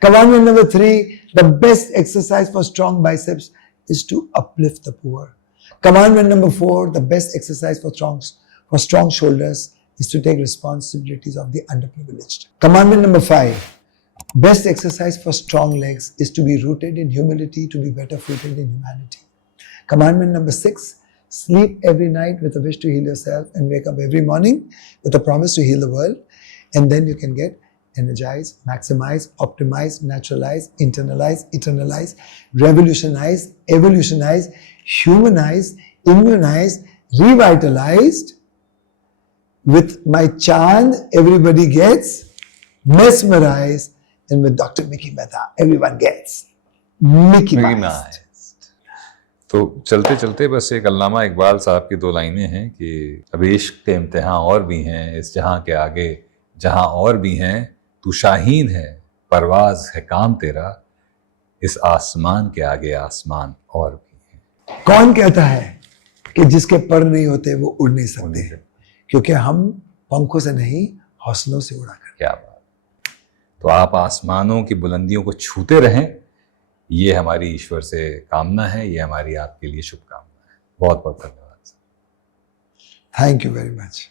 Commandment number 3, the best exercise for strong biceps is to uplift the poor. Commandment number 4, the best exercise for strong shoulders is to take responsibilities of the underprivileged. Commandment number 5, best exercise for strong legs is to be rooted in humility, to be better footed in humanity. Commandment number 6, sleep every night with a wish to heal yourself and wake up every morning with a promise to heal the world, and then you can get energize, maximize, optimize, naturalize, internalize, eternalize, revolutionize, evolutionize, humanize, immunize, revitalized. With my chant, everybody gets mesmerized, and with Dr. Mickey Mehta, everyone gets Mickey Mouse. तो चलते चलते बस एक अल्लामा इकबाल साहब की 2 लाइनें हैं कि अब इश्क के इम्तिहान और भी हैं इस जहां के आगे जहां और भी हैं, तू शाहीन है परवाज है काम तेरा, इस आसमान के आगे आसमान और भी हैं। कौन कहता है कि जिसके पर नहीं होते वो उड़ नहीं सकते? क्योंकि हम पंखों से नहीं, हौसलों से उड़ा कर. क्या बात। तो आप आसमानों की बुलंदियों को छूते रहें, ये हमारी ईश्वर से कामना है, ये हमारी आपके लिए शुभकामना है। बहुत बहुत धन्यवाद। Thank you very much.